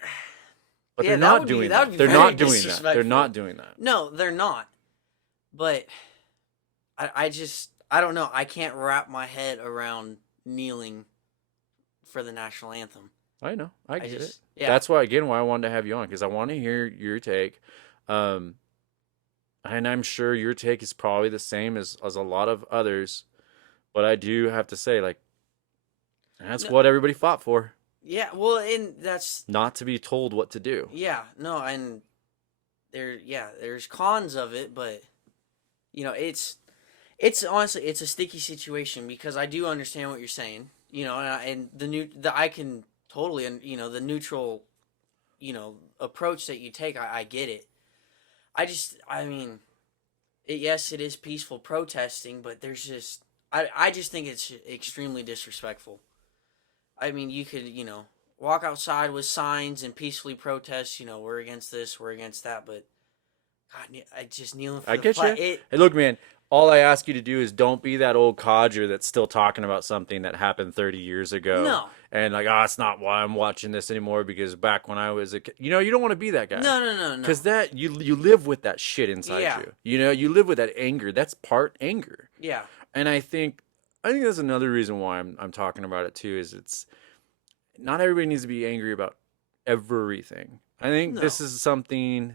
they're not doing that. They're not doing that. They're not doing that. No, they're not. But I don't know. I can't wrap my head around kneeling for the national anthem. I know. I get it. Yeah. That's why I wanted to have you on, because I want to hear your take. And I'm sure your take is probably the same as a lot of others. But I do have to say, that's what everybody fought for. Yeah, well, and that's... Not to be told what to do. Yeah, no, and there's cons of it, but, it's honestly, it's a sticky situation, because I do understand what you're saying, and I can totally, the neutral, approach that you take, I get it. Yes, it is peaceful protesting, but there's just, I just think it's extremely disrespectful. I mean, you could, walk outside with signs and peacefully protest, we're against this, we're against that, but God, I just kneeling for I the get flag. you. Hey, look, man, all I ask you to do is don't be that old codger that's still talking about something that happened 30 years ago. No. And it's not why I'm watching this anymore, because back when I was a kid, you don't want to be that guy. No. Because that, you live with that shit inside you. You live with that anger. That's part anger. Yeah. And I think that's another reason why I'm talking about it too, is it's not everybody needs to be angry about everything. I think this is something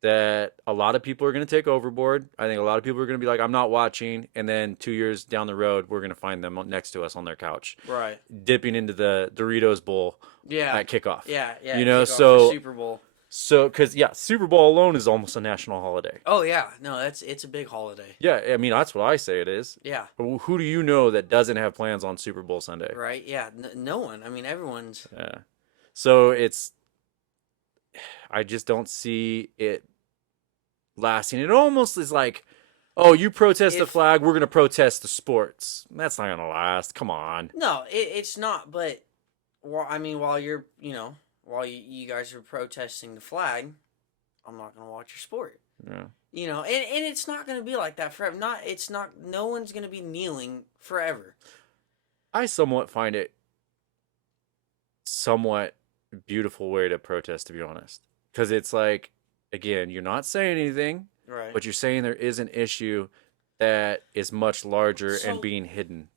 that a lot of people are going to take overboard. I think a lot of people are going to be like, I'm not watching. And then 2 years down the road, we're going to find them next to us on their couch. Right. Dipping into the Doritos bowl at kickoff. Yeah. You kickoff for Super Bowl. So, because, Super Bowl alone is almost a national holiday. Oh, yeah. No, it's a big holiday. Yeah, I mean, that's what I say it is. Yeah. Who do you know that doesn't have plans on Super Bowl Sunday? Right, yeah. No one. I mean, everyone's... Yeah. So, I just don't see it lasting. It almost is like, oh, you protest the flag, we're going to protest the sports. That's not going to last. Come on. No, it's not. But, while you're, while you guys are protesting the flag, I'm not going to watch your sport. Yeah. And it's not going to be like that forever. No one's going to be kneeling forever. I somewhat find it somewhat beautiful way to protest, to be honest. Because it's like, again, you're not saying anything, right? But you're saying there is an issue that is much larger and being hidden.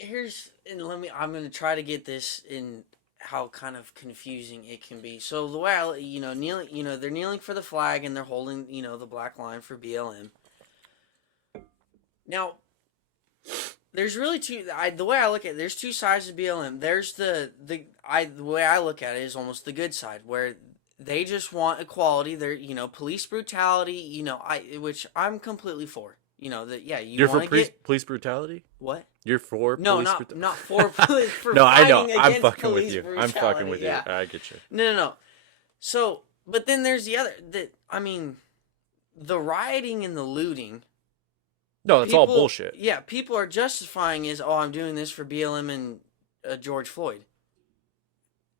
I'm going to try to get this in how kind of confusing it can be. So the way kneeling, they're kneeling for the flag and they're holding, the black line for BLM. Now, there's really the way I look at it, there's two sides of BLM. There's the way I look at it is almost the good side, where they just want equality. They're, police brutality, which I'm completely for. You're for police brutality? What? You're for no, police brutality? Not for police. For no, I know. I'm fucking with you. I'm fucking with you. Yeah. I get you. No. So, but then there's the other. The rioting and the looting. No, that's all bullshit. Yeah, people are justifying I'm doing this for BLM and George Floyd.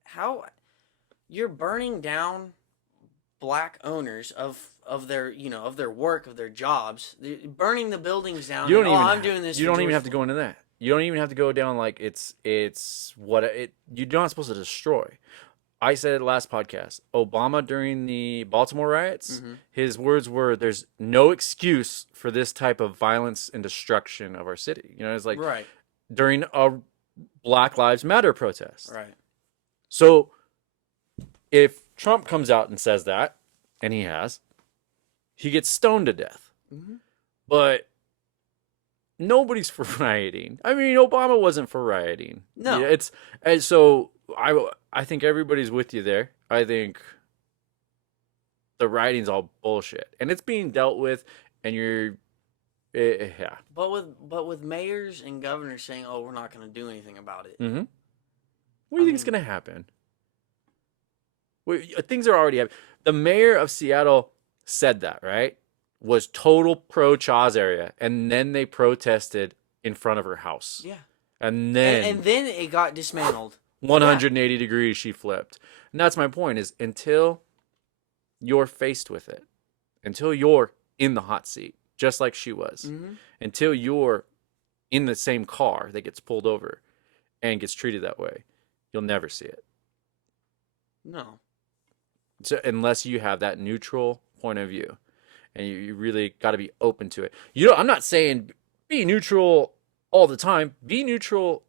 How you're burning down black owners of their of their work, of their jobs, burning the buildings down. I'm doing this. You don't even have to go into that. You don't even have to go down like it's what it. You're not supposed to destroy. I said it last podcast. Obama during the Baltimore riots, his words were, "There's no excuse for this type of violence and destruction of our city." It's like right during a Black Lives Matter protest. Right. So if Trump comes out and says that, and he gets stoned to death. Mm-hmm. But nobody's for rioting. Obama wasn't for rioting. No. And so I think everybody's with you there. I think the rioting's all bullshit, and it's being dealt with, and yeah. But with mayors and governors saying, "Oh, we're not going to do anything about it." Mm-hmm. What do you think is going to happen? Things are already happening. The mayor of Seattle said that, right? Was total pro-Chaz area, and then they protested in front of her house. Yeah. And then it got dismantled. 180 degrees she flipped. And that's my point, is until you're faced with it, until you're in the hot seat, just like she was, until you're in the same car that gets pulled over and gets treated that way, you'll never see it. No. So unless you have that neutral point of view, and you really got to be open to it. I'm not saying be neutral all the time. Be neutral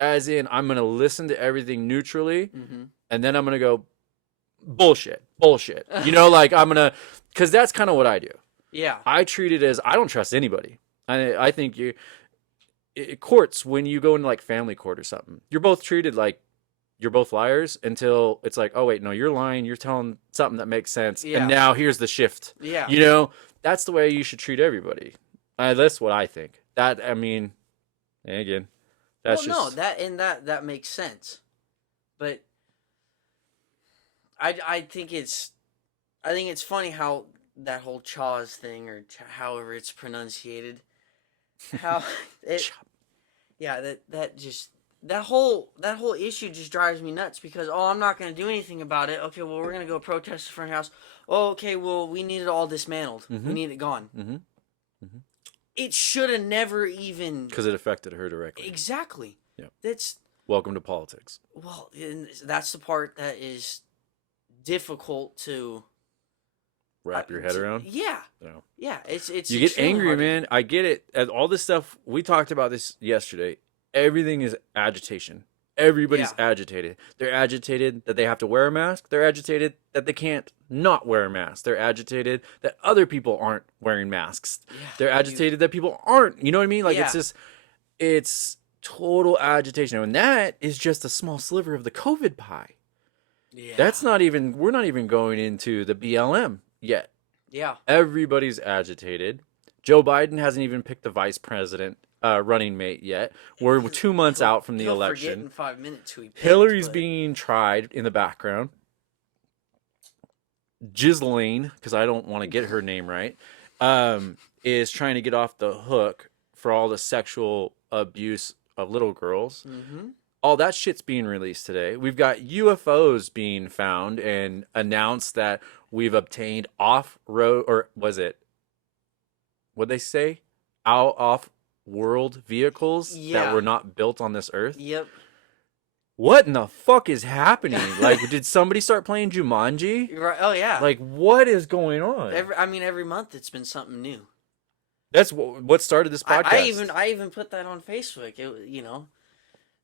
as in I'm going to listen to everything neutrally, and then I'm going to go bullshit. Like I'm going to, because that's kind of what I do. Yeah. I treat it as I don't trust anybody. I think courts, when you go into like family court or something, you're both treated like you're both liars until it's like, oh wait, no, you're lying. You're telling something that makes sense. Yeah. And now here's the shift. Yeah. That's the way you should treat everybody. That's what I think. Again, that's that makes sense. But I think it's funny how that whole Chaz thing, or however it's pronunciated, how it, yeah, that whole issue just drives me nuts, because I'm not going to do anything about it. Okay, well, we're going to go protest in front of the house. Oh, okay, well, we need it all dismantled. We need it gone. It should have never even, because it affected her directly. Exactly. Yeah. That's welcome to politics. Well, and that's the part that is difficult to wrap your head around. Yeah. No. Yeah. It's you get angry, man. I get it. And all this stuff, we talked about this yesterday. Everything is agitation. Everybody's agitated. They're agitated that they have to wear a mask. They're agitated that they can't not wear a mask. They're agitated that other people aren't wearing masks. Yeah, they're agitated that people aren't. You know what I mean? Like it's total agitation. And that is just a small sliver of the COVID pie. Yeah. We're not even going into the BLM yet. Yeah. Everybody's agitated. Joe Biden hasn't even picked the vice president running mate yet. We're 2 months out from the election. Forget in 5 minutes who he picked, Hillary's being tried in the background. Ghislaine, because I don't want to get her name right, is trying to get off the hook for all the sexual abuse of little girls. Mm-hmm. All that shit's being released today. We've got UFOs being found and announced that we've obtained off-road, or was it, what'd they say? Off-world vehicles that were not built on this earth? Yep. What in the fuck is happening? Like, did somebody start playing Jumanji? Right. Oh, yeah. Like, what is going on? Every month it's been something new. That's what started this podcast. I even put that on Facebook.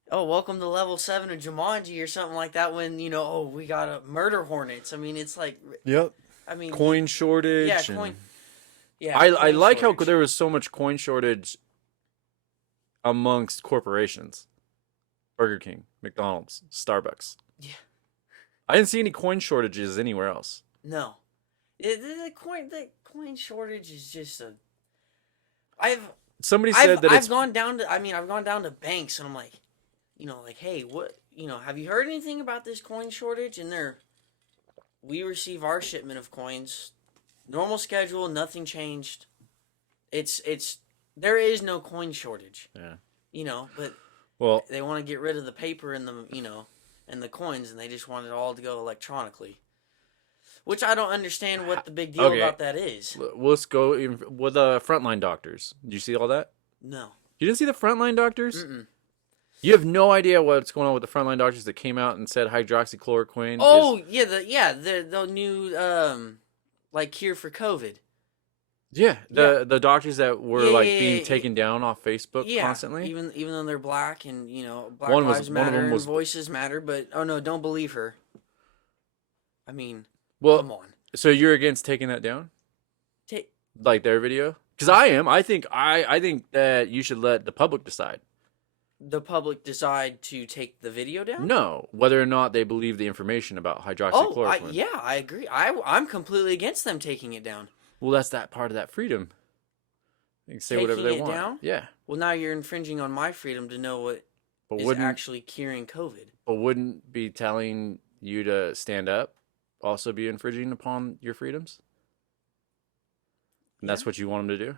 Oh, welcome to level 7 of Jumanji or something like that. When we got a murder hornets. I mean, it's like. Yep. I mean, coin shortage. Yeah, coin. Yeah. I like how there was so much coin shortage amongst corporations. Burger King, McDonald's, Starbucks. Yeah. I didn't see any coin shortages anywhere else. No. The coin shortage is just a. Somebody said that I've gone down to banks and I'm like, hey, what, have you heard anything about this coin shortage? And we receive our shipment of coins, normal schedule, nothing changed. There is no coin shortage. Yeah. But well, they want to get rid of the paper and and the coins, and they just want it all to go electronically. Which I don't understand what the big deal about that is. Let's go with the frontline doctors. Did you see all that? No. You didn't see the frontline doctors? Mm-mm. You have no idea what's going on with the frontline doctors that came out and said hydroxychloroquine. Oh, the new cure for COVID. Yeah, the doctors that were being taken down off Facebook constantly. Even though they're black and Black Lives Matter and Voices Matter, but no, don't believe her. I mean, come on. So you're against taking that down? Like their video? Because I am. I think that you should let the public decide. The public decide to take the video down? No, whether or not they believe the information about hydroxychloroquine. I agree. I'm completely against them taking it down. Well, that's that part of that freedom. They can say whatever they want. Down? Yeah. Well, now you're infringing on my freedom to know what is actually curing COVID. But wouldn't be telling you to stand up also be infringing upon your freedoms? And that's what you want them to do?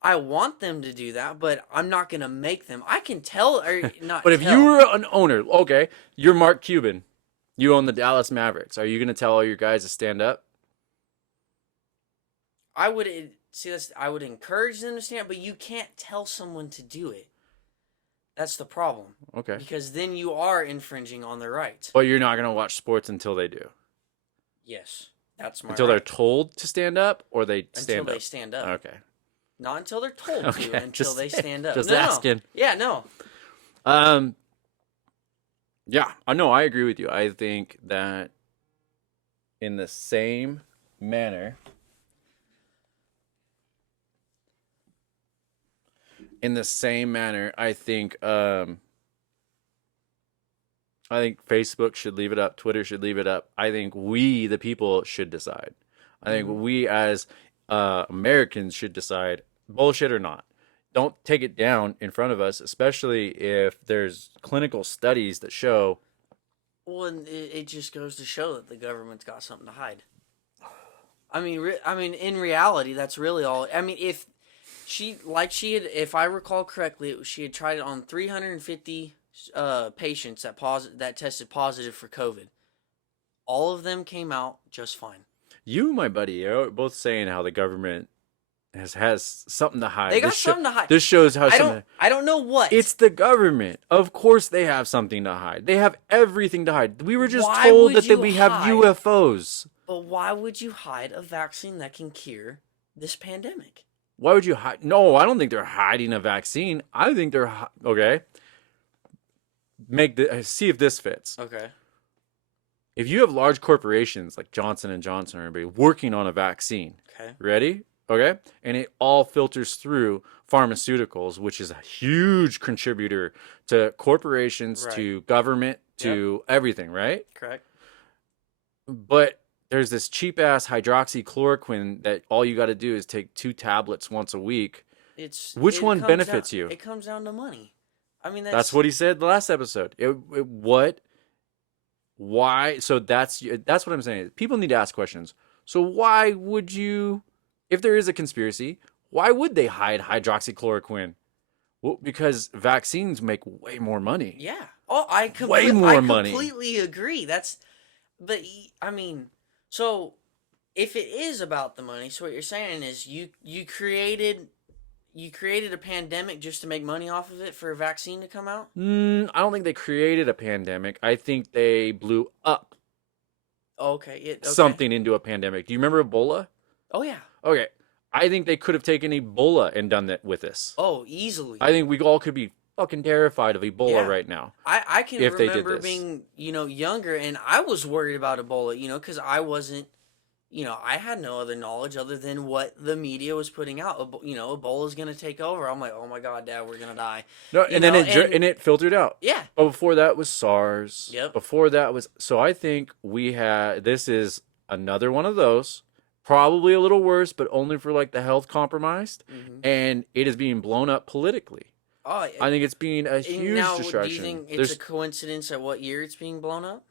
I want them to do that, but I'm not going to make them. I can tell or not. But if you were an owner, okay, you're Mark Cuban. You own the Dallas Mavericks. Are you going to tell all your guys to stand up? I would encourage them to stand up, but you can't tell someone to do it. That's the problem. Okay. Because then you are infringing on their rights. But you're not going to watch sports until they do. Yes, that's my until right. They're told to stand up, or they stand up. Until they stand up. Okay. Not until they're told to. Until they stand up. Just asking. Yeah, no. Yeah, I agree with you. I think that in the same manner. I think Facebook should leave it up. Twitter should leave it up. I think we, the people, should decide. I think we as Americans should decide, bullshit or not. Don't take it down in front of us, especially if there's clinical studies that show. Well, and it just goes to show that the government's got something to hide. I mean, in reality, that's really all. I mean, if I recall correctly, she had tried it on 350 patients that tested positive for COVID. All of them came out just fine. You and my buddy are both saying how the government has something to hide. They got something to hide. This shows how I don't know what. It's the government. Of course they have something to hide. They have everything to hide. We were just told that we have UFOs. But why would you hide a vaccine that can cure this pandemic? Why would you hide? No, I don't think they're hiding a vaccine. I think they're okay. See if this fits. Okay. If you have large corporations like Johnson & Johnson or everybody working on a vaccine, okay, ready? Okay, and it all filters through pharmaceuticals, which is a huge contributor to corporations, right, to government, to everything, right? Correct. But there's this cheap ass hydroxychloroquine that all you got to do is take 2 tablets once a week. Which one benefits you? It comes down to money. I mean, that's what he said the last episode. What? Why? So that's what I'm saying. People need to ask questions. So why would you, if there is a conspiracy, Why would they hide hydroxychloroquine? Well, because vaccines make way more money. Yeah. Oh, I Way more money. completely agree. I mean, so if it is about the money, so what you're saying is you created a pandemic just to make money off of it for a vaccine to come out? I don't think they created a pandemic. I think they blew up Okay. something into a pandemic. Do you remember Ebola? Oh yeah. Okay. I think they could have taken Ebola and done that with this. Oh, easily. I think we all could be fucking terrified of Ebola right now. I can if they did remember this. being, younger, and I was worried about Ebola, because I wasn't, I had no other knowledge other than what the media was putting out. Ebola's going to take over. I'm like, oh my God, Dad, we're going to die. No, and then it filtered out. Yeah. But before that was SARS. Yep. Before that was, so I think this is another one of those. Probably a little worse, but only for like the health compromised, and it is being blown up politically. Oh, I think it's being a huge distraction. Do you think it's a coincidence at what year it's being blown up?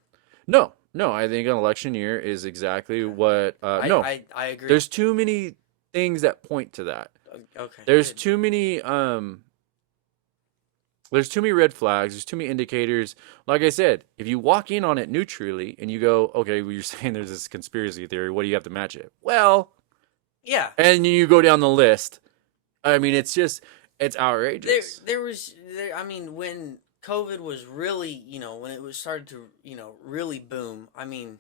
No. I think an election year is exactly what. I agree. There's too many things that point to that. Okay. There's too many. There's too many red flags. There's too many indicators. Like I said, if you walk in on it neutrally and you go, okay, well, you're saying there's this conspiracy theory. What do you have to match it? Well, yeah. And you go down the list. I mean, it's outrageous. When COVID was really, when it was started to, really boom. I mean,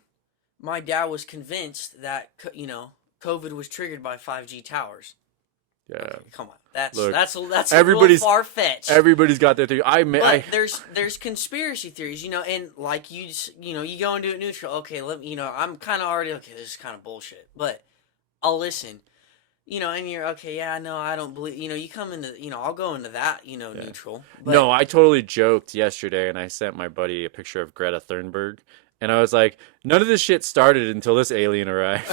my dad was convinced that, COVID was triggered by 5G towers. Yeah. Okay, come on. That's everybody's a little far-fetched. Everybody's got their theory. There's conspiracy theories, and like you go and do it neutral. Okay, I'm kind of already this is kind of bullshit, but I'll listen. And you're okay. Yeah, no, I don't believe. You come into. I'll go into that. Neutral. But, no, I totally joked yesterday, and I sent my buddy a picture of Greta Thunberg. And I was like, none of this shit started until this alien arrived.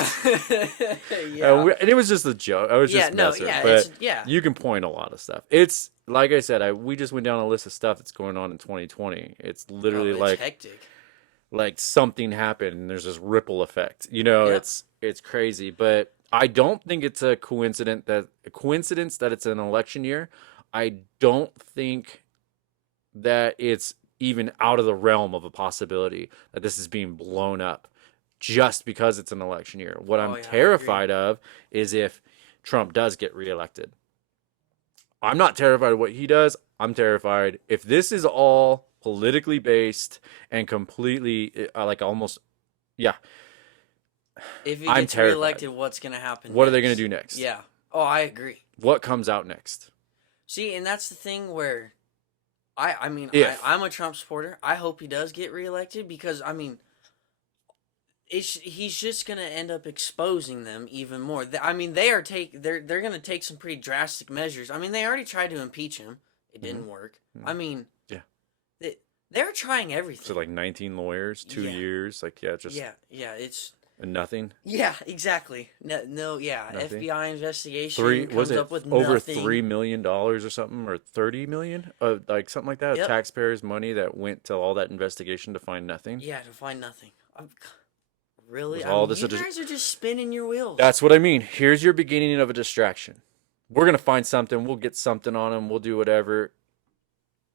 Yeah. And it was just a joke. I was just messing. But you can point a lot of stuff. It's, like I said, we just went down a list of stuff that's going on in 2020. It's literally it's hectic. Like something happened and there's this ripple effect. It's crazy. But I don't think it's a coincidence that it's an election year. I don't think that it's even out of the realm of a possibility that this is being blown up just because it's an election year. What I'm terrified of is if Trump does get reelected. I'm not terrified of what he does. I'm terrified if this is all politically based and completely If he gets reelected, what's going to happen What next? Are they going to do next? Yeah. Oh, I agree. What comes out next? See, and that's the thing where I'm a Trump supporter. I hope he does get reelected because he's just gonna end up exposing them even more. They're gonna take some pretty drastic measures. They already tried to impeach him. It didn't work. Mm-hmm. They're trying everything. So 19 lawyers, 2 years, it's nothing. Yeah, exactly. Nothing. FBI investigation up with over nothing. $3 million or something, or 30 million, something like that. Yep. Taxpayers' money that went to all that investigation to find nothing. Yeah, to find nothing. Really? You guys are just spinning your wheels. That's what I mean. Here's your beginning of a distraction. We're gonna find something. We'll get something on them. We'll do whatever.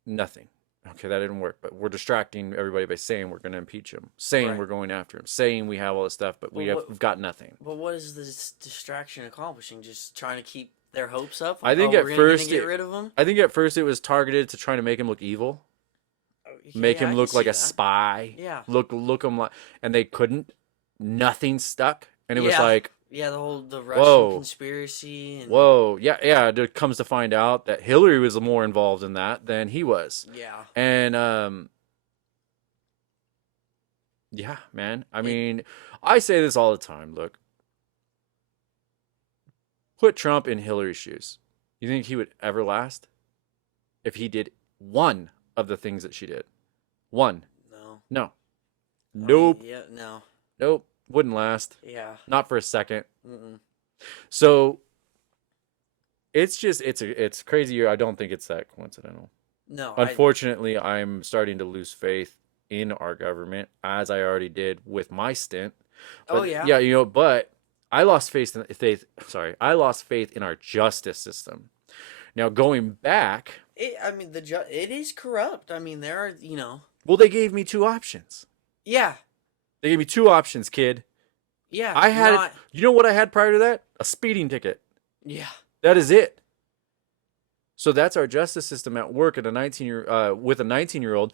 Nothing. Okay, that didn't work, but we're distracting everybody by saying we're going to impeach him, saying we're going after him, saying we have all this stuff, but we've got nothing. But what is this distraction accomplishing? Just trying to keep their hopes up? I think at first, get rid of him? I think at first it was targeted to trying to make him look evil, make him look like a spy. Yeah, look him like, and they couldn't. Nothing stuck, and it was like. Yeah, the Russian conspiracy. And... Whoa, yeah. It comes to find out that Hillary was more involved in that than he was. Yeah. And, yeah, man. I say this all the time. Look, put Trump in Hillary's shoes. You think he would ever last if he did one of the things that she did? One. No. Nope. Yeah, no. Nope. Wouldn't last. Yeah. Not for a second. Mm-mm. So it's crazy. I don't think it's that coincidental. No. Unfortunately, I'm starting to lose faith in our government, as I already did with my stint. But, oh yeah. Yeah, but I lost faith in our justice system. Now going back, it is corrupt. I mean, there are, well, they gave me two options. Yeah. They gave me two options, kid. Yeah. I had, you know what I had prior to that? A speeding ticket. Yeah. That is it. So that's our justice system at work with a 19-year-old,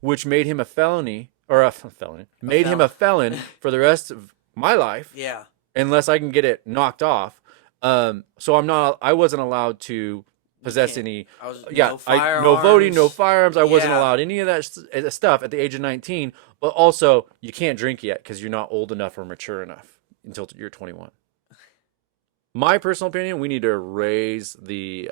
which made him a felon for the rest of my life. Yeah. Unless I can get it knocked off. So I wasn't allowed to possess any. No voting, no firearms. I wasn't allowed any of that stuff at the age of 19. But also, you can't drink yet because you're not old enough or mature enough until you're 21. My personal opinion, we need to raise the,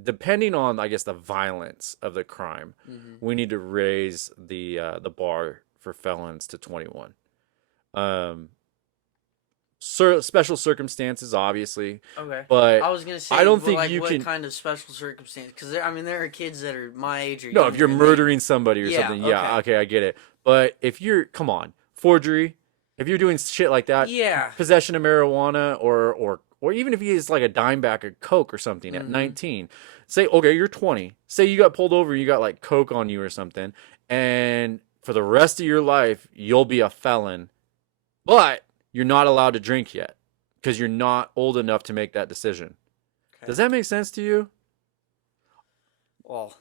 depending on, I guess, the violence of the crime, we need to raise the bar for felons to 21. Special circumstances, obviously. Okay. But I was gonna say, I don't think you what can. kind of special circumstance? Because there are kids that are my age or No, if you're murdering somebody or something, okay, I get it. But if you're, come on, forgery, if you're doing shit like that, possession of marijuana, or even if he is like a dime bag of coke or something at 19, say, okay, you're 20. Say you got pulled over, you got like coke on you or something, and for the rest of your life, you'll be a felon, but you're not allowed to drink yet because you're not old enough to make that decision. Okay. Does that make sense to you? Well,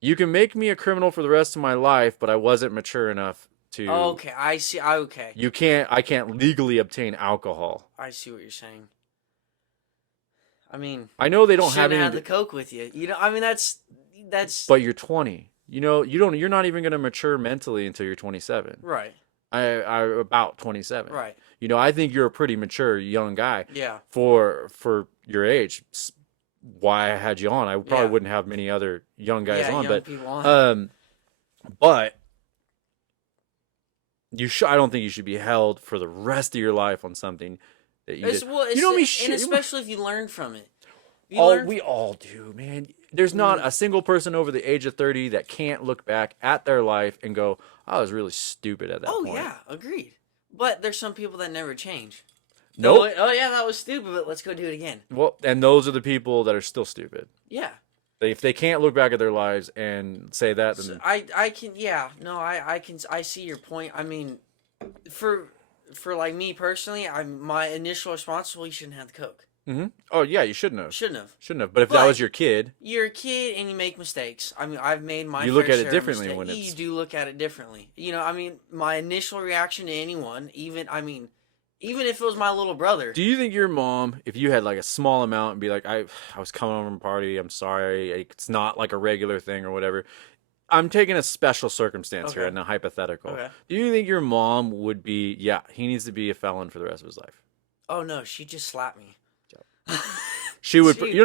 you can make me a criminal for the rest of my life, but I wasn't mature enough to. Okay, I see. Okay. I can't legally obtain alcohol. I see what you're saying. I mean, I know they don't have any. Have the coke with you. I mean, that's. But you're 20. You're not even going to mature mentally until you're 27. Right. I about 27. Right. I think you're a pretty mature young guy. Yeah. For your age. Why I had you on. I probably wouldn't have many other young guys on, but people on. But I don't think you should be held for the rest of your life on something that you did. And especially if you learn from it. We all do, man. There's not a single person over the age of 30 that can't look back at their life and go, I was really stupid at that point. Oh, yeah, agreed. But there's some people that never change. Nope. Oh, yeah, that was stupid, but let's go do it again. Well, and those are the people that are still stupid. Yeah. If they can't look back at their lives and say that, then... So I see your point. I mean, for like me personally, my initial response was, well, you shouldn't have the coke. Mm-hmm. Oh, yeah, you shouldn't have. Shouldn't have. But if that was your kid... You're a kid and you make mistakes. I mean, I've made my You look at it differently when it's... You do look at it differently. I mean, my initial reaction to anyone, even if it was my little brother... Do you think your mom, if you had like a small amount and be like, I was coming home from a party, I'm sorry, it's not like a regular thing or whatever... I'm taking a special circumstance here and a hypothetical. Okay. Do you think your mom would be, he needs to be a felon for the rest of his life? Oh, no, she'd just slap me. She would, you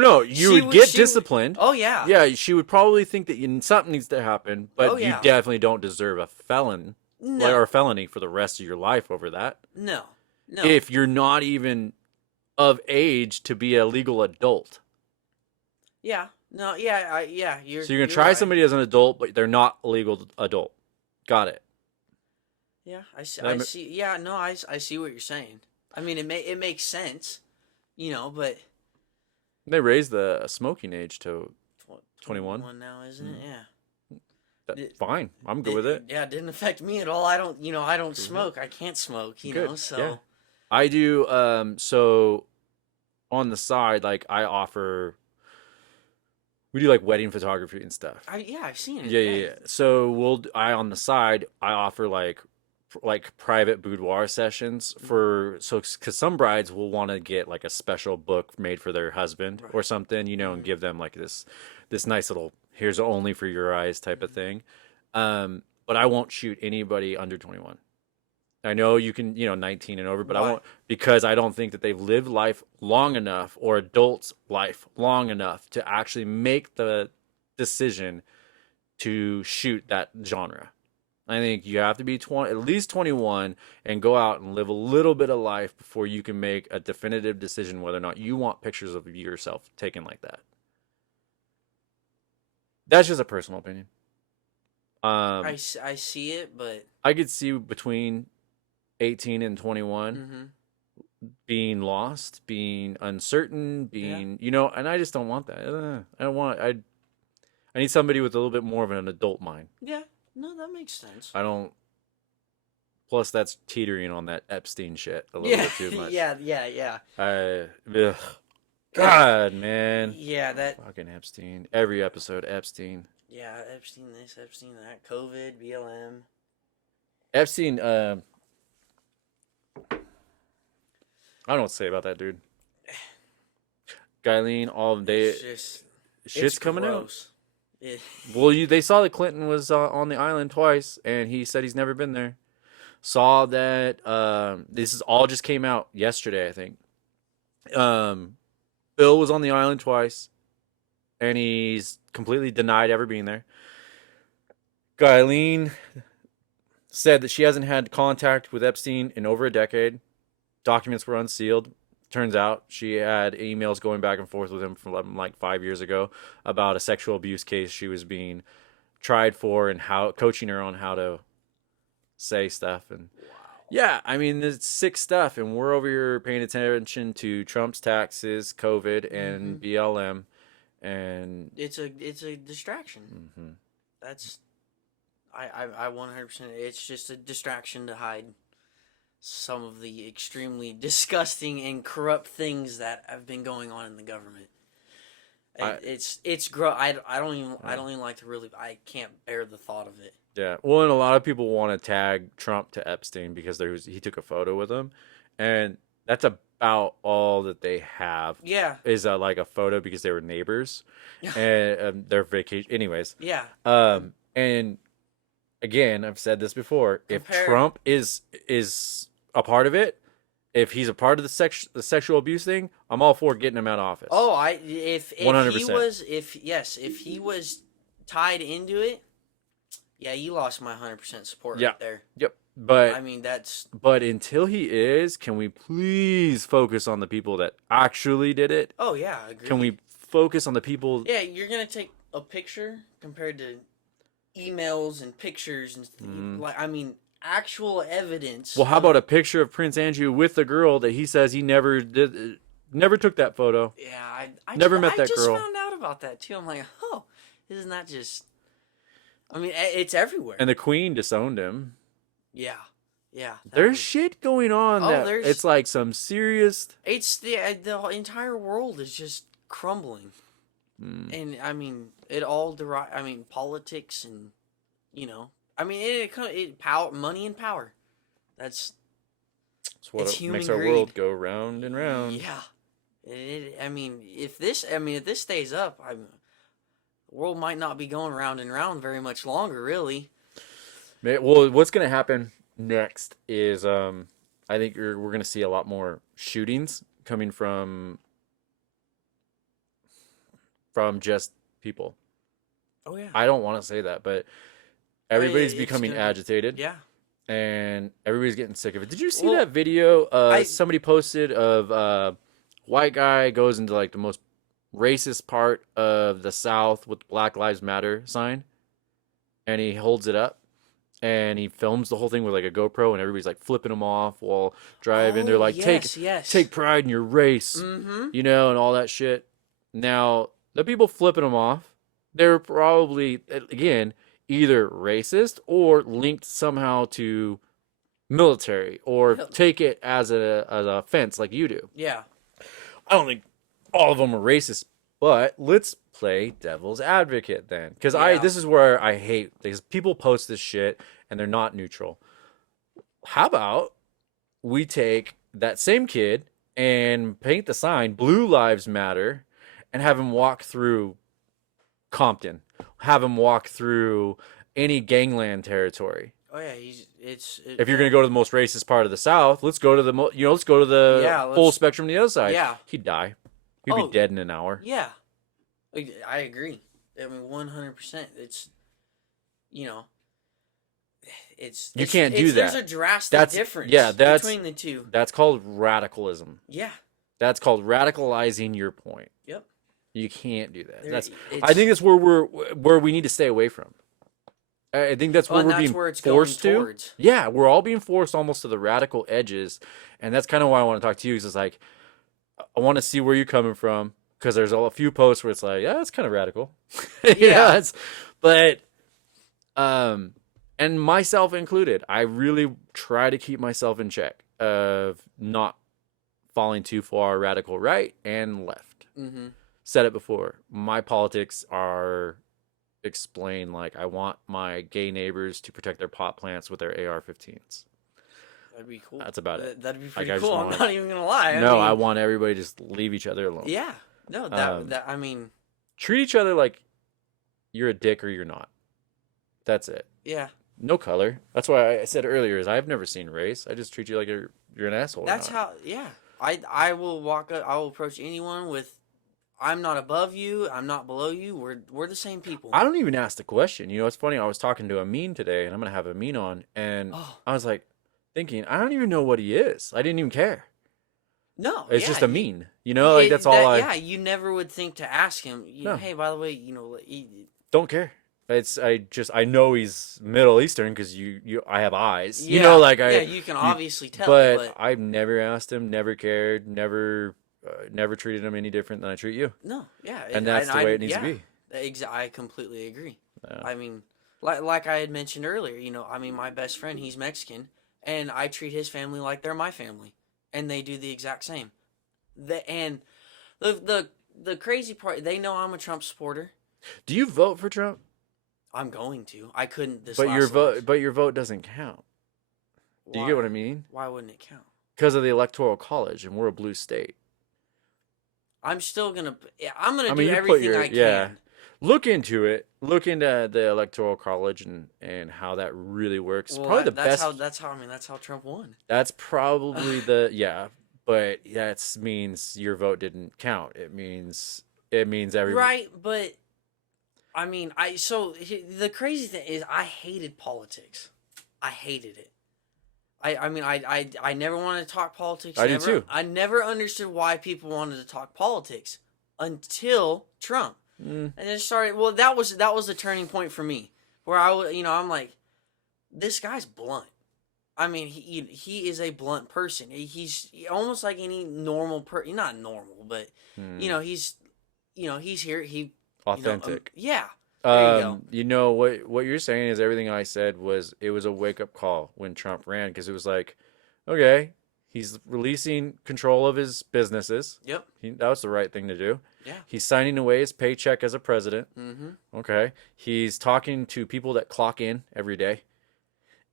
would get disciplined. Oh, yeah. Yeah, she would probably think that something needs to happen, but you definitely don't deserve a felony for the rest of your life over that. No. If you're not even of age to be a legal adult. Yeah. No, yeah. So you're going to try somebody as an adult, but they're not a legal adult. Got it. Yeah, I see. Yeah, no, I see what you're saying. I mean, it makes sense. But they raised the smoking age to 21. 21 now, isn't it? Yeah. That's fine. I'm good with it. Yeah, it didn't affect me at all. I don't smoke. I can't smoke, so. Yeah. I do, so on the side, like we do like wedding photography and stuff. I've seen it. Yeah. So on the side, I offer like private boudoir sessions because some brides will want to get like a special book made for their husband or something, and give them like this nice little here's only for your eyes type of thing. But I won't shoot anybody under 21. I know you can, 19 and over, but I won't, because I don't think that they've lived life long enough or adults' life long enough to actually make the decision to shoot that genre. I think you have to be at least 21 and go out and live a little bit of life before you can make a definitive decision whether or not you want pictures of yourself taken like that. That's just a personal opinion. I see it, but I could see between 18 and 21 being lost, being uncertain, being, and I just don't want that. I don't want, I need somebody with a little bit more of an adult mind. Yeah. No, that makes sense. I don't, plus that's teetering on that Epstein shit a little bit too much. Yeah. Ugh. God, man. Yeah, that. Fucking Epstein. Every episode, Epstein. Yeah, Epstein this, Epstein that. COVID, BLM. Epstein, I don't know what to say about that dude. Guyleen, all day. It's Shit's coming gross. out. Well, they saw that Clinton was on the island twice, and he said he's never been there. Saw that this is all just came out yesterday, I think. Bill was on the island twice, and he's completely denied ever being there. Guyleen said that she hasn't had contact with Epstein in over a decade. Documents were unsealed. Turns out she had emails going back and forth with him from like 5 years ago about a sexual abuse case she was being tried for, and how coaching her on how to say stuff. And yeah, I mean, it's sick stuff, and we're over here paying attention to Trump's taxes, COVID, and BLM, and it's a distraction. That's I 100%. It's just a distraction to hide some of the extremely disgusting and corrupt things that have been going on in the government. It's gross. I don't even like to really. I can't bear the thought of it. Yeah, well, and a lot of people want to tag Trump to Epstein because he took a photo with him, and that's about all that they have. Yeah, is like a photo because they were neighbors, and their vacation. Anyways, yeah. And again, I've said this before: if Trump is a part of it, if he's a part of the sexual abuse thing, I'm all for getting him out of office. Oh, if 100%. If he was tied into it. Yeah, you lost my 100% support right there. Yep. But I mean, But until he is, can we please focus on the people that actually did it? Oh yeah, agreed. Can we focus on the people? Yeah, you're gonna take a picture compared to emails and pictures and like, I mean, actual evidence. Well, how about a picture of Prince Andrew with the girl that he says he never took that photo? Yeah, I never met that girl. I just found out about that too. I'm like, oh, isn't that just? I mean, it's everywhere. And the Queen disowned him. Yeah. There's shit going on. It's like some serious. It's the entire world is just crumbling, and I mean, it all I mean, politics and I mean, power, money and power. That's what makes our world go round and round. Yeah. I mean, if this stays up, the world might not be going round and round very much longer, really. Well, what's going to happen next is I think we're going to see a lot more shootings coming from just people. Oh, yeah. I don't want to say that, but everybody's becoming agitated. Yeah. And everybody's getting sick of it. Did you see that video somebody posted of white guy goes into like the most racist part of the South with Black Lives Matter sign, and he holds it up and he films the whole thing with like a GoPro, and everybody's like flipping him off while driving. They're like, take pride in your race, and all that shit. Now the people flipping him off, they're probably again either racist or linked somehow to military, or take it as an offense like you do. Yeah, I don't think all of them are racist, but let's play devil's advocate then, because this is where I hate, because people post this shit and they're not neutral. How about we take that same kid and paint the sign Blue Lives Matter and have him walk through Compton, have him walk through any gangland territory. Oh yeah, if you're gonna go to the most racist part of the South, let's go to the full spectrum to the other side. Yeah, he'd die. He'd be dead in an hour. Yeah, I agree. I mean, 100%. It's you can't do that. There's a drastic difference between the two. That's called radicalism. Yeah, that's called radicalizing your point. Yep. You can't do that. I think that's where we need to stay away from. I think that's where and we're that's being where it's going forced to. towards. Yeah, we're all being forced almost to the radical edges, and that's kind of why I want to talk to you. Is it's like I want to see where you're coming from, because there's a few posts where it's like, yeah, that's kind of radical. Yeah. But and myself included, I really try to keep myself in check of not falling too far radical right and left. Mm-hmm. Said it before. My politics are explained like I want my gay neighbors to protect their pot plants with their AR-15s. That'd be cool. That's about it. That'd be Like, pretty I just cool. I'm want- not even gonna lie. I want everybody to just leave each other alone. Yeah. No, I mean, Treat each other like you're a dick or you're not. That's it. yeah. No color. That's why I said earlier is I've never seen race. I just treat you like you're an asshole. That's how. Yeah. I will walk up. I will approach anyone with, I'm not above you. I'm not below you. We're the same people. I don't even ask the question. You know, it's funny. I was talking to Amin today, and I'm gonna have Amin on, and I was like thinking, I don't even know what he is. I didn't even care. No, It's yeah, just Amin. You know, like that's all I. Yeah, you never would think to ask him. No. Hey, by the way, Don't care. I know he's Middle Eastern because I have eyes. Yeah, You know, like you can obviously tell. But I've never asked him, never cared, never treated him any different than I treat you. No, yeah, And that's the way it needs to be. I completely agree. Yeah. I mean, like I had mentioned earlier, I mean, my best friend, he's Mexican, and I treat his family like they're my family, and they do the exact same. The crazy part, they know I'm a Trump supporter. Do you vote for Trump? I'm going to. I couldn't this But last your vote, election. but your vote doesn't count. Do you get what I mean? Why wouldn't it count? Because of the Electoral College, and we're a blue state. I'm still gonna. I'm gonna I do mean, you put everything your I can. yeah. Look into it. Look into the Electoral College and how that really works. Well, Probably the that's best. That's how Trump won. That's probably the but that means your vote didn't count. It means every Right, but I mean, the crazy thing is, I hated politics. I hated it. I mean, I never wanted to talk politics. I did too. I never understood why people wanted to talk politics until Trump. And it started. Well, that was the turning point for me, where I'm like, this guy's blunt. I mean, he is a blunt person. He's almost like any normal person. Not normal, but he's here. He authentic. Yeah. There you go. You know what you're saying is everything I said was a wake up call when Trump ran, because it was like, okay, he's releasing control of his businesses. Yep. That was the right thing to do. Yeah. He's signing away his paycheck as a president. Mm-hmm. Okay. He's talking to people that clock in every day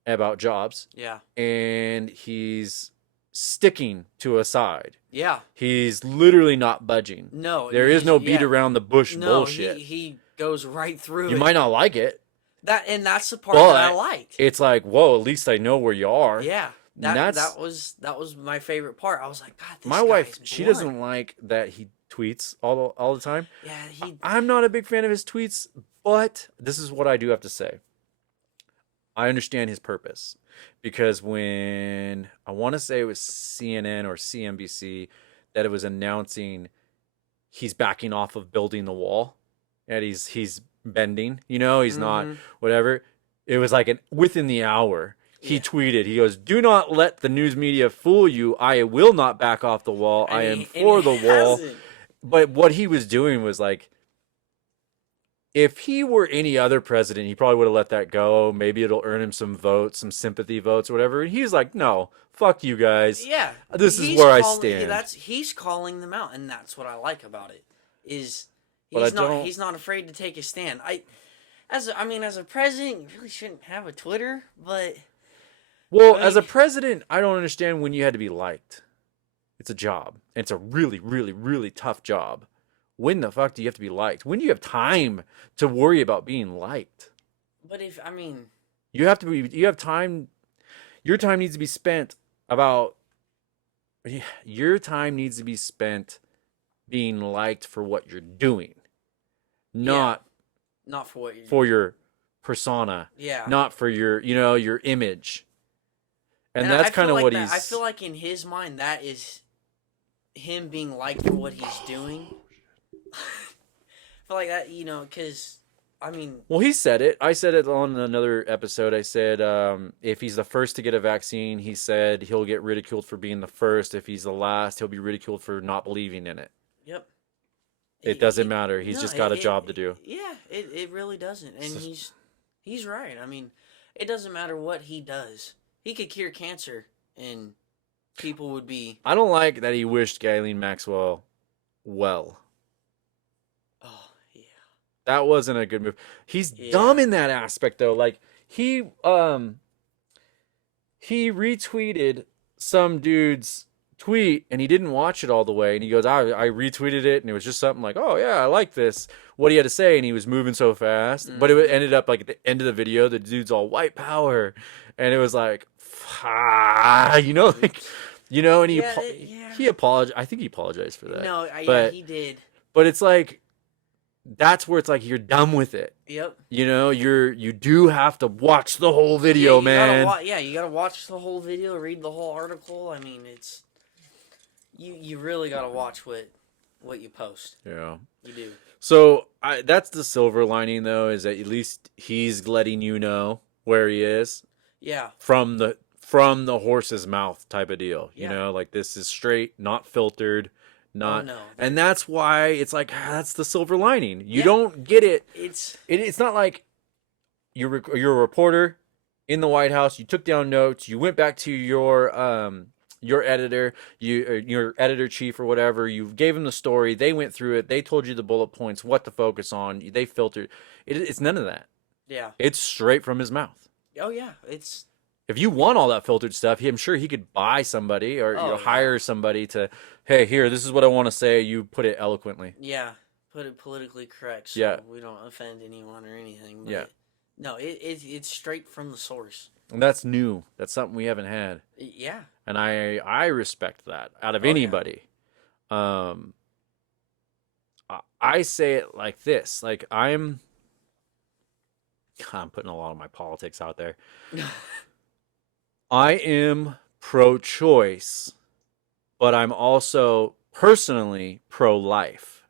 about jobs. Yeah. And he's sticking to a side. Yeah. He's literally not budging. No. There is no beat around the bush bullshit. He goes right through You it. might not like it. That's the part that I liked. It's like, whoa, at least I know where you are. Yeah. That was my favorite part. I was like, God, this my wife, she doesn't like that he tweets all the time. Yeah, I'm not a big fan of his tweets, but this is what I do have to say. I understand his purpose, because when I want to say it was CNN or CNBC that it was announcing he's backing off of building the wall, and he's bending, he's not whatever. It was like within the hour. He tweeted, he goes, "Do not let the news media fool you. I will not back off the wall. I am for the wall." But what he was doing was like, if he were any other president, he probably would have let that go. Maybe it'll earn him some votes, some sympathy votes or whatever. And he's like, no, fuck you guys. Yeah. This is where I stand. He's calling them out, and that's what I like about it. He's not afraid to take a stand. As a president, you really shouldn't have a Twitter, but as a president, I don't understand when you had to be liked. It's a job. And it's a really, really, really tough job. When the fuck do you have to be liked? When do you have time to worry about being liked? But you have time. Your time needs to be spent being liked for what you're doing. Not for your persona. Yeah. Not for your image. And that's kind of what he's... I feel like in his mind, that is him being liked for what he's doing. I feel like that, because I mean, Well, he said it. I said it on another episode. I said if he's the first to get a vaccine, he said he'll get ridiculed for being the first. If he's the last, he'll be ridiculed for not believing in it. yep. It doesn't matter. He's just got a job to do. Yeah, it really doesn't. And he's right. I mean, it doesn't matter what he does. He could cure cancer and people would be... I don't like that he wished Ghislaine Maxwell well. Oh, yeah. That wasn't a good move. He's dumb in that aspect, though. Like, he retweeted some dude's tweet, and he didn't watch it all the way. And he goes, I retweeted it, and it was just something like, oh, yeah, I like this. What he had to say, and he was moving so fast. But it ended up, like, at the end of the video, the dude's all white power. And it was like, you know, like... You know, and he apologized. I think he apologized for that. No, but, he did. But it's like, that's where it's like you're done with it. Yep. You know, you do have to watch the whole video, man. You gotta watch the whole video, read the whole article. I mean, it's you really gotta watch what you post. Yeah, you do. So that's the silver lining, though, is that at least he's letting you know where he is. Yeah. From the horse's mouth type of deal. You know, like this is straight, not filtered, not. Oh, no. And that's why it's like, that's the silver lining. You don't get it. It's not like you're a reporter in the White House. You took down notes. You went back to your editor, your editor chief or whatever. You gave them the story. They went through it. They told you the bullet points, what to focus on. They filtered. It's none of that. Yeah. It's straight from his mouth. Oh yeah, If you want all that filtered stuff, I'm sure he could buy somebody or hire somebody to, hey, here, this is what I want to say. You put it eloquently. Yeah, put it politically correct so we don't offend anyone or anything. But no, it's straight from the source. And that's new. That's something we haven't had. Yeah. And I respect that out of anybody. Yeah. I say it like this. Like, I'm putting a lot of my politics out there. I am pro-choice, but I'm also personally pro-life.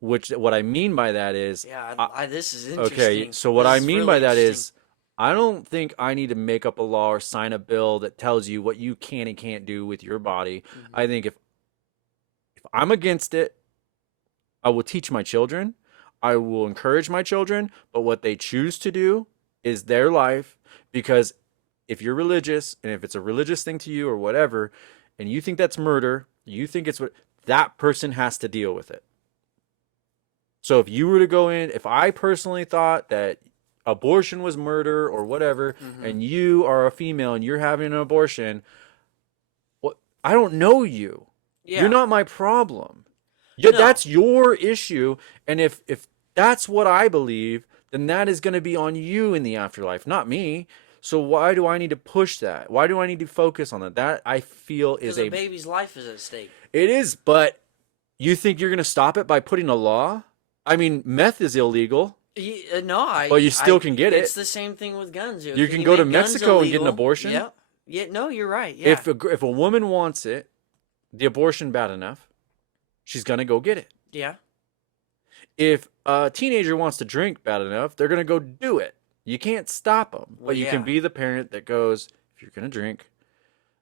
What I mean by that is... Yeah, this is interesting. Okay, so what I mean by that is, I don't think I need to make up a law or sign a bill that tells you what you can and can't do with your body. Mm-hmm. I think if I'm against it, I will teach my children. I will encourage my children, but what they choose to do is their life, because... if you're religious, and if it's a religious thing to you or whatever, and you think that's murder, you think it's what, that person has to deal with it. So if you were to go in, if I personally thought that abortion was murder or whatever, and you are a female and you're having an abortion, I don't know you. Yeah. You're not my problem. No. That's your issue. And if that's what I believe, then that is going to be on you in the afterlife, not me. So why do I need to push that? Why do I need to focus on that? That I feel is a baby's life is at stake. It is, but you think you're going to stop it by putting a law? I mean, meth is illegal. But you still can get it. It's the same thing with guns. You can go to Mexico and get an abortion. Yeah. Yeah. No, you're right. Yeah. If a woman wants it, the abortion bad enough, she's going to go get it. Yeah. If a teenager wants to drink bad enough, they're going to go do it. You can't stop them, but you can be the parent that goes, if you're going to drink,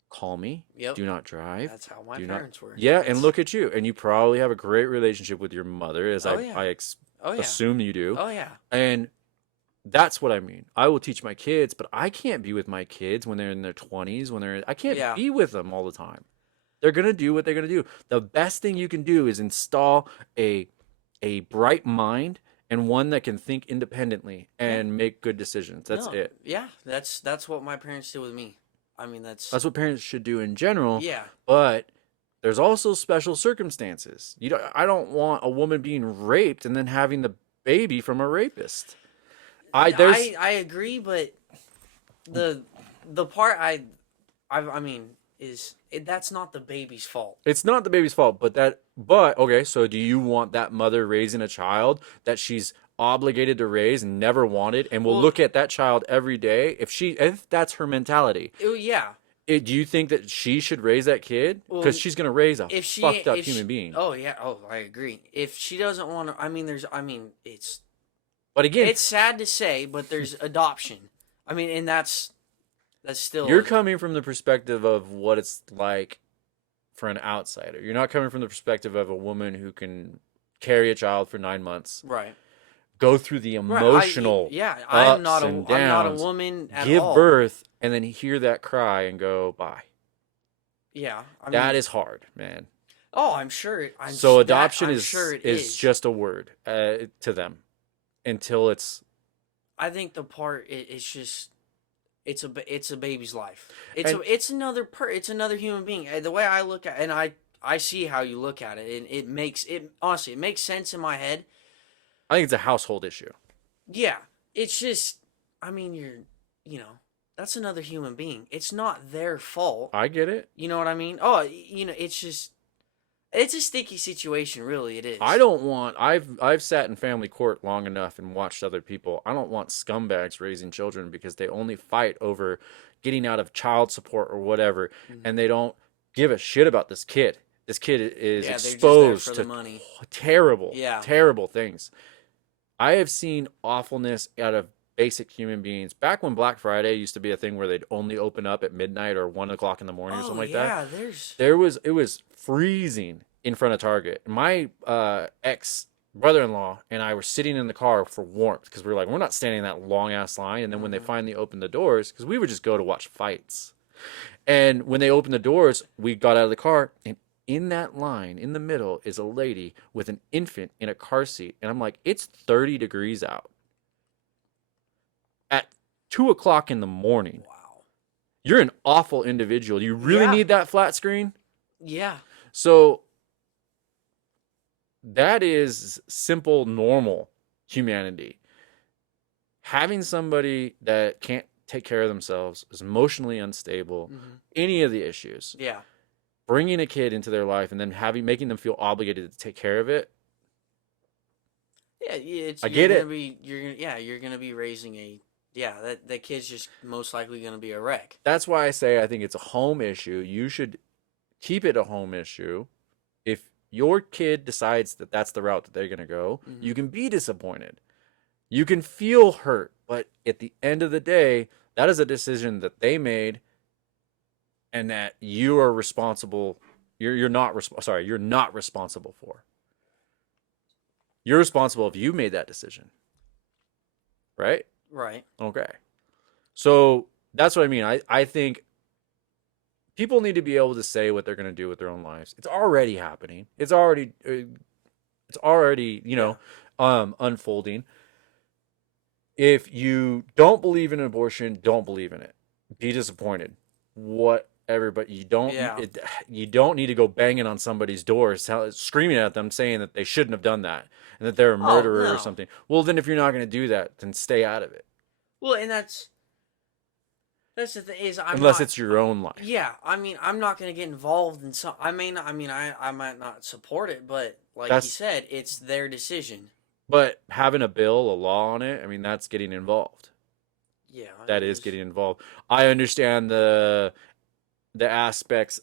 call me. Yep. Do not drive. That's how my parents were. Yeah, and look at you. And you probably have a great relationship with your mother, as I assume you do. Oh, yeah. And that's what I mean. I will teach my kids, but I can't be with my kids when they're in their 20s. I can't be with them all the time. They're going to do what they're going to do. The best thing you can do is install a bright mind and one that can think independently and make good decisions. That's it. Yeah, that's what my parents did with me. I mean, that's what parents should do in general. Yeah. But there's also special circumstances. I don't want a woman being raped and then having the baby from a rapist. I agree, but the part I mean is that's not the baby's fault. It's not the baby's fault, but okay, so do you want that mother raising a child that she's obligated to raise and never wanted and will look at that child every day if that's her mentality? Yeah. Do you think that she should raise that kid? Because she's going to raise a fucked up human being. Oh, yeah. Oh, I agree. If she doesn't want to, it's But again, it's sad to say, but there's adoption. I mean, and that's still. you're coming from the perspective of what it's like for an outsider. You're not coming from the perspective of a woman who can carry a child for 9 months, right. go through the emotional I'm not and I'm not a downs, woman at give all. birth, and then hear that cry and go bye. Yeah, I mean, That is hard, man. Oh, I'm sure. So adoption I'm is sure it is just a word to them until it's. I think the part it's just it's a baby's life. It's another human being. The way I look at, and I see how you look at it, and it makes sense in my head. I think it's a household issue. Yeah, it's just, I mean, that's another human being. It's not their fault. I get it. You know what I mean? Oh, it's just, it's a sticky situation, really. It is. I don't want. I've sat in family court long enough and watched other people. I don't want scumbags raising children because they only fight over getting out of child support or whatever, and they don't give a shit about this kid. This kid is exposed to terrible things. I have seen awfulness out of basic human beings. Back when Black Friday used to be a thing where they'd only open up at midnight or 1 o'clock in the morning or something like that. It was freezing in front of Target. My ex brother-in-law and I were sitting in the car for warmth because we were like, we're not standing in that long ass line. And then when they finally opened the doors, because we would just go to watch fights. And when they opened the doors, we got out of the car, and in that line, in the middle, is a lady with an infant in a car seat. And I'm like, it's 30 degrees out. At 2 o'clock in the morning. Wow. You're an awful individual. You really need that flat screen? Yeah. So that is simple, normal humanity. Having somebody that can't take care of themselves, is emotionally unstable, any of the issues. Yeah. Bringing a kid into their life and then making them feel obligated to take care of it. Yeah, you're gonna be raising that kid's just most likely gonna be a wreck. That's why I say I think it's a home issue. You should keep it a home issue. If your kid decides that that's the route that they're gonna go, you can be disappointed. You can feel hurt, but at the end of the day, that is a decision that they made. And that you are responsible. You're not responsible for. You're responsible if you made that decision, right? Right. Okay. So that's what I mean. I think people need to be able to say what they're going to do with their own lives. It's already happening. It's already unfolding. If you don't believe in abortion, don't believe in it. Be disappointed. But you don't need to go banging on somebody's doors, screaming at them, saying that they shouldn't have done that and that they're a murderer or something. Well, then if you're not going to do that, then stay out of it. Well, and that's the thing is, unless it's your own life. Yeah, I mean, I'm not going to get involved in some. I might not support it, but like you said, it's their decision. But having a bill, a law on it, I mean, that's getting involved. Yeah, that is getting involved. I understand the aspects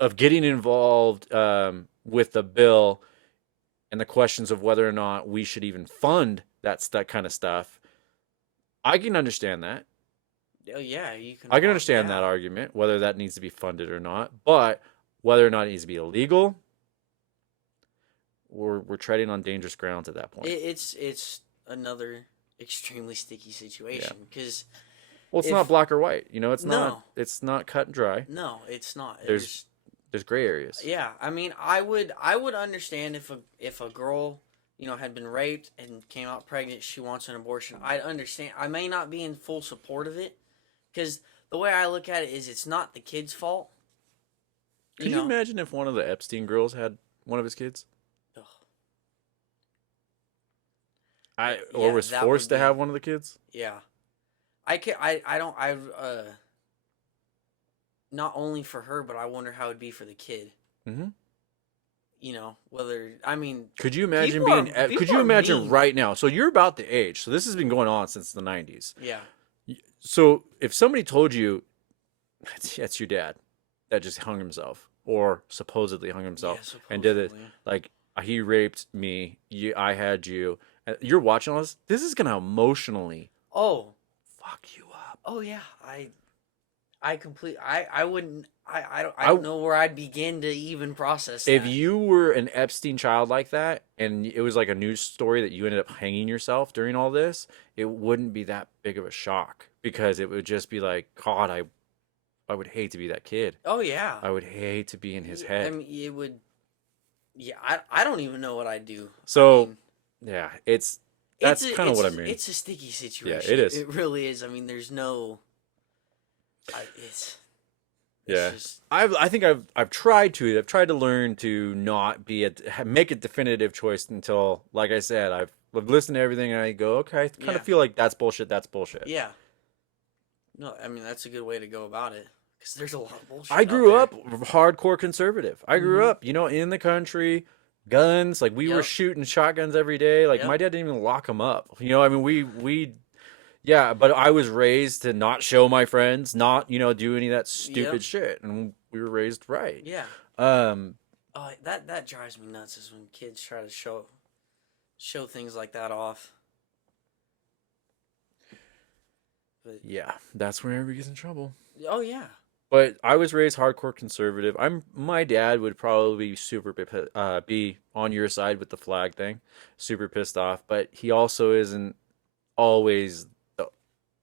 of getting involved with the bill and the questions of whether or not we should even fund that kind of stuff. I can understand that. Oh yeah, you can. I can understand that argument, whether that needs to be funded or not, but whether or not it needs to be illegal, we're treading on dangerous grounds at that point. It's another extremely sticky situation because. Well, it's not black or white. It's not cut and dry. No, it's not. There's gray areas. Yeah, I mean, I would understand if a girl, had been raped and came out pregnant, she wants an abortion. I'd understand. I may not be in full support of it because the way I look at it is it's not the kid's fault. Could you imagine if one of the Epstein girls had one of his kids? Or was forced to have one of the kids? Yeah. Not only for her, but I wonder how it'd be for the kid. Mm-hmm. Could you imagine could you imagine right now? So you're about the age. So this has been going on since the 90s. Yeah. So if somebody told you that's your dad that just hung himself or supposedly hung himself and did it, like he raped me, I had you, you're watching all this. This is gonna emotionally Oh, fuck you up. oh yeah. I wouldn't. I don't know where I'd begin to even process that. If you were an Epstein child like that, and it was like a news story that you ended up hanging yourself during all this, it wouldn't be that big of a shock because it would just be like, God, I would hate to be that kid. Oh yeah. I would hate to be in his head. I mean, it would. Yeah, I don't even know what I'd do. So, I mean, yeah, that's kind of what I mean. It's a sticky situation. Yeah, it is. It really is. I mean, there's no. It's Yeah, just, I think I've tried to learn to not make a definitive choice until, like I said, I've listened to everything and I go, okay, I kind of feel like that's bullshit. yeah. No, I mean that's a good way to go about it because there's a lot of bullshit. I grew up hardcore conservative. I grew up, in the country, guns. Like we were shooting shotguns every day. Like my dad didn't even lock them up. I mean we. Yeah, but I was raised to not show my friends, not, do any of that stupid shit. And we were raised right. Yeah. That drives me nuts is when kids try to show things like that off. But, yeah, that's where everybody gets in trouble. Oh, yeah. But I was raised hardcore conservative. My dad would probably be on your side with the flag thing, super pissed off. But he also isn't always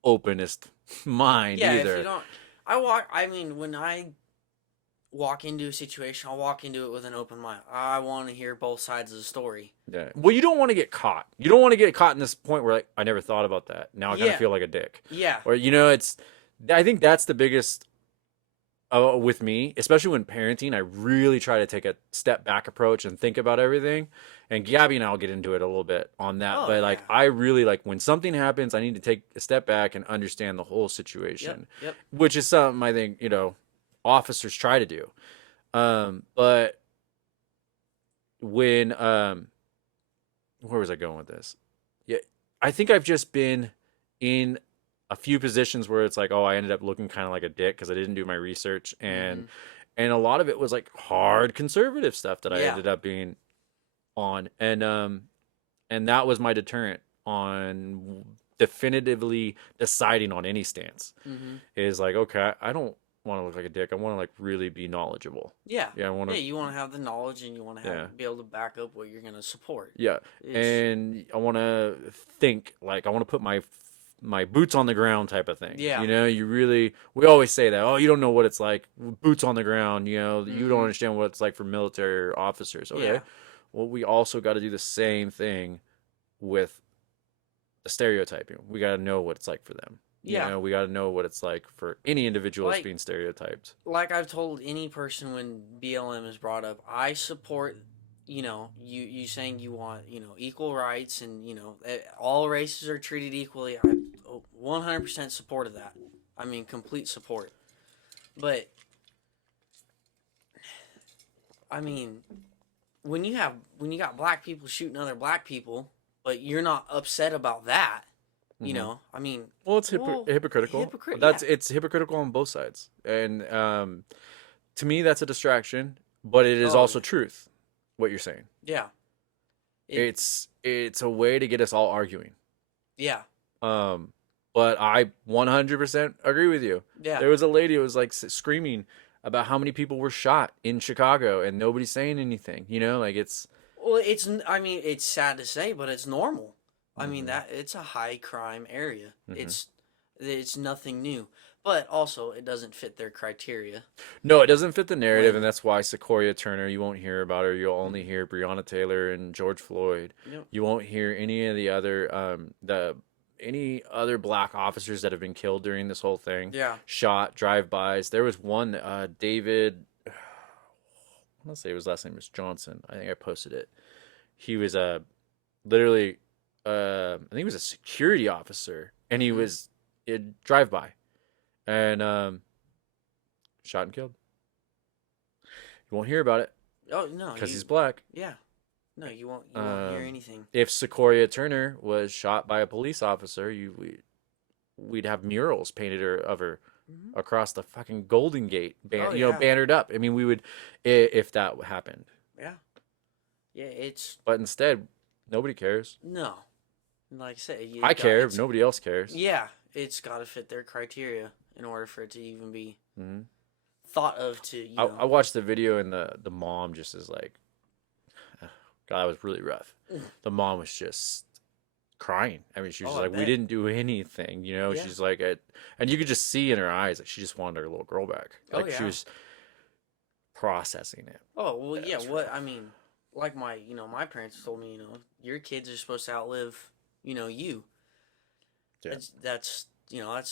openest mind either. If you don't, when I walk into a situation, I'll walk into it with an open mind. I want to hear both sides of the story. Yeah. Well, you don't want to get caught. You don't want to get caught in this point where, like, I never thought about that. Now I kind of feel like a dick. Yeah. Or, I think that's the biggest with me, especially when parenting. I really try to take a step back approach and think about everything. And Gabby and I'll get into it a little bit on that. But I really when something happens, I need to take a step back and understand the whole situation, which is something I think, officers try to do. But when, where was I going with this? Yeah. I think I've just been in a few positions where it's like, oh, I ended up looking kind of like a dick because I didn't do my research. And a lot of it was like hard conservative stuff that I ended up being on. And that was my deterrent on definitively deciding on any stance. Is like, okay, I don't want to look like a dick. I want to really be knowledgeable. Yeah. Yeah. You want to have the knowledge and you want to be able to back up what you're going to support. Yeah. And I want to think I want to put my boots on the ground type of thing. Yeah. We always say that, oh, you don't know what it's like, boots on the ground, you don't understand what it's like for military officers. Okay. Yeah. Well, we also got to do the same thing with the stereotyping. We got to know what it's like for them. Yeah. We got to know what it's like for any individual that's being stereotyped. Like I've told any person when BLM is brought up, I support, you saying you want, equal rights and, all races are treated equally. I 100% support of that. I mean, complete support. But, I mean, when you got black people shooting other black people, but you're not upset about that, I mean, well, it's hypocritical. It's hypocritical on both sides, and to me, that's a distraction. But it is also truth. What you're saying, yeah, it's a way to get us all arguing. Yeah. But I 100% agree with you. Yeah. There was a lady who was screaming about how many people were shot in Chicago and nobody's saying anything. It's. Well, it's sad to say, but it's normal. I mean that it's a high crime area. It's nothing new, but also it doesn't fit their criteria. No, it doesn't fit the narrative, and that's why Sequoia Turner, you won't hear about her. You'll only hear Breonna Taylor and George Floyd. Yep. You won't hear any of the other any other black officers that have been killed during this whole thing. Yeah, shot, drive-bys. There was one, David. I want to say his last name was Johnson. I think I posted it. He was literally. I think he was a security officer, and he was a drive-by, and shot and killed. You won't hear about it. Oh no, because he's black. Yeah, no, you won't hear anything. If Sequoia Turner was shot by a police officer, we'd have murals painted of her across the fucking Golden Gate, bannered up. I mean, we would, if that happened. Yeah, yeah, it's. But instead, nobody cares. No. Like I said, I care. Nobody else cares. Yeah, it's got to fit their criteria in order for it to even be thought of to, you know. I watched the video and the mom just is like, God, that was really rough. The mom was just crying. I mean, she was like, we didn't do anything, you know? Yeah. She's like, and you could just see in her eyes that she just wanted her little girl back. Like she was processing it. Oh, well, yeah, I mean, like my parents told me, your kids are supposed to outlive, you. Yeah. That's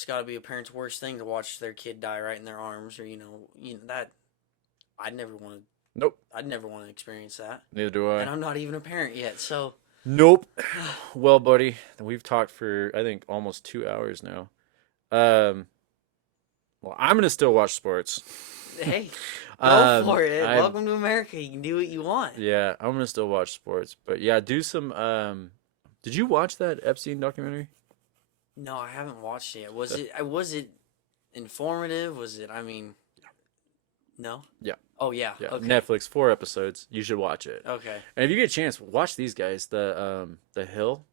got to be a parent's worst thing to watch their kid die right in their arms, or, that I'd never want to. Nope. I'd never want to experience that. Neither do I. And I'm not even a parent yet, so. Nope. Well, buddy, we've talked for, I think, almost 2 hours now. Well, I'm going to still watch sports. Hey, go for it. Welcome to America. You can do what you want. Yeah, I'm going to still watch sports. But yeah, do some, did you watch that Epstein documentary? No, I haven't watched it yet. Was it informative? Was it, no? Yeah. Oh, yeah. Okay. Netflix, 4 episodes. You should watch it. Okay. And if you get a chance, watch these guys. The Hill.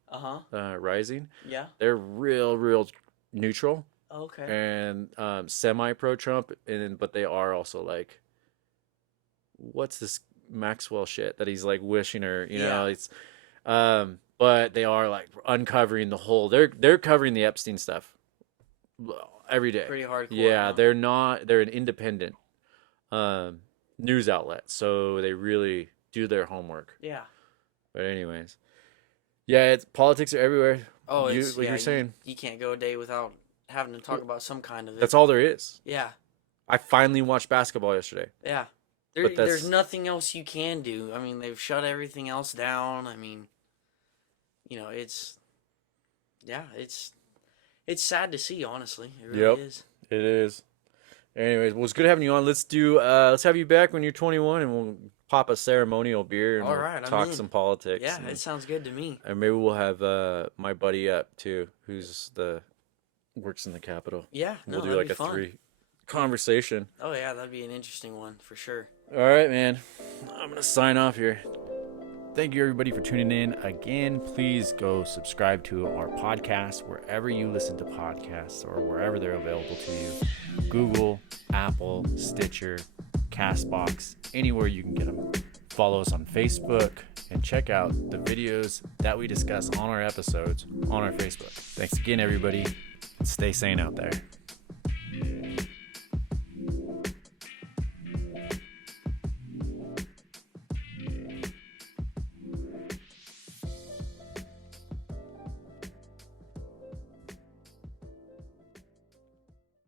Rising. Yeah. They're real neutral. Okay. And semi-pro Trump, but they are also like, what's this Maxwell shit that he's like wishing her? You know, it's. But they are like uncovering the whole. They're covering the Epstein stuff every day. Pretty hardcore. Yeah, huh? they're not. They're an independent news outlet, so they really do their homework. Yeah. But anyways, yeah, politics are everywhere. Oh, what you're saying. You can't go a day without having to talk about some kind of it. That's all there is. Yeah. I finally watched basketball yesterday. Yeah. There's nothing else you can do. I mean, they've shut everything else down. I mean, it's sad to see, honestly. It really is. It is. Anyways, well, it's good having you on. Let's have you back when you're 21, and we'll pop a ceremonial beer and all right, talk some politics. Yeah, it sounds good to me. And maybe we'll have my buddy up too, who's works in the Capitol. Yeah, we'll do like a fun 3 conversation. Oh yeah, that'd be an interesting one for sure. All right, man. I'm gonna sign off here. Thank you, everybody, for tuning in. Again, please go subscribe to our podcast wherever you listen to podcasts or wherever they're available to you. Google, Apple, Stitcher, Castbox, anywhere you can get them. Follow us on Facebook and check out the videos that we discuss on our episodes on our Facebook. Thanks again, everybody. Stay sane out there.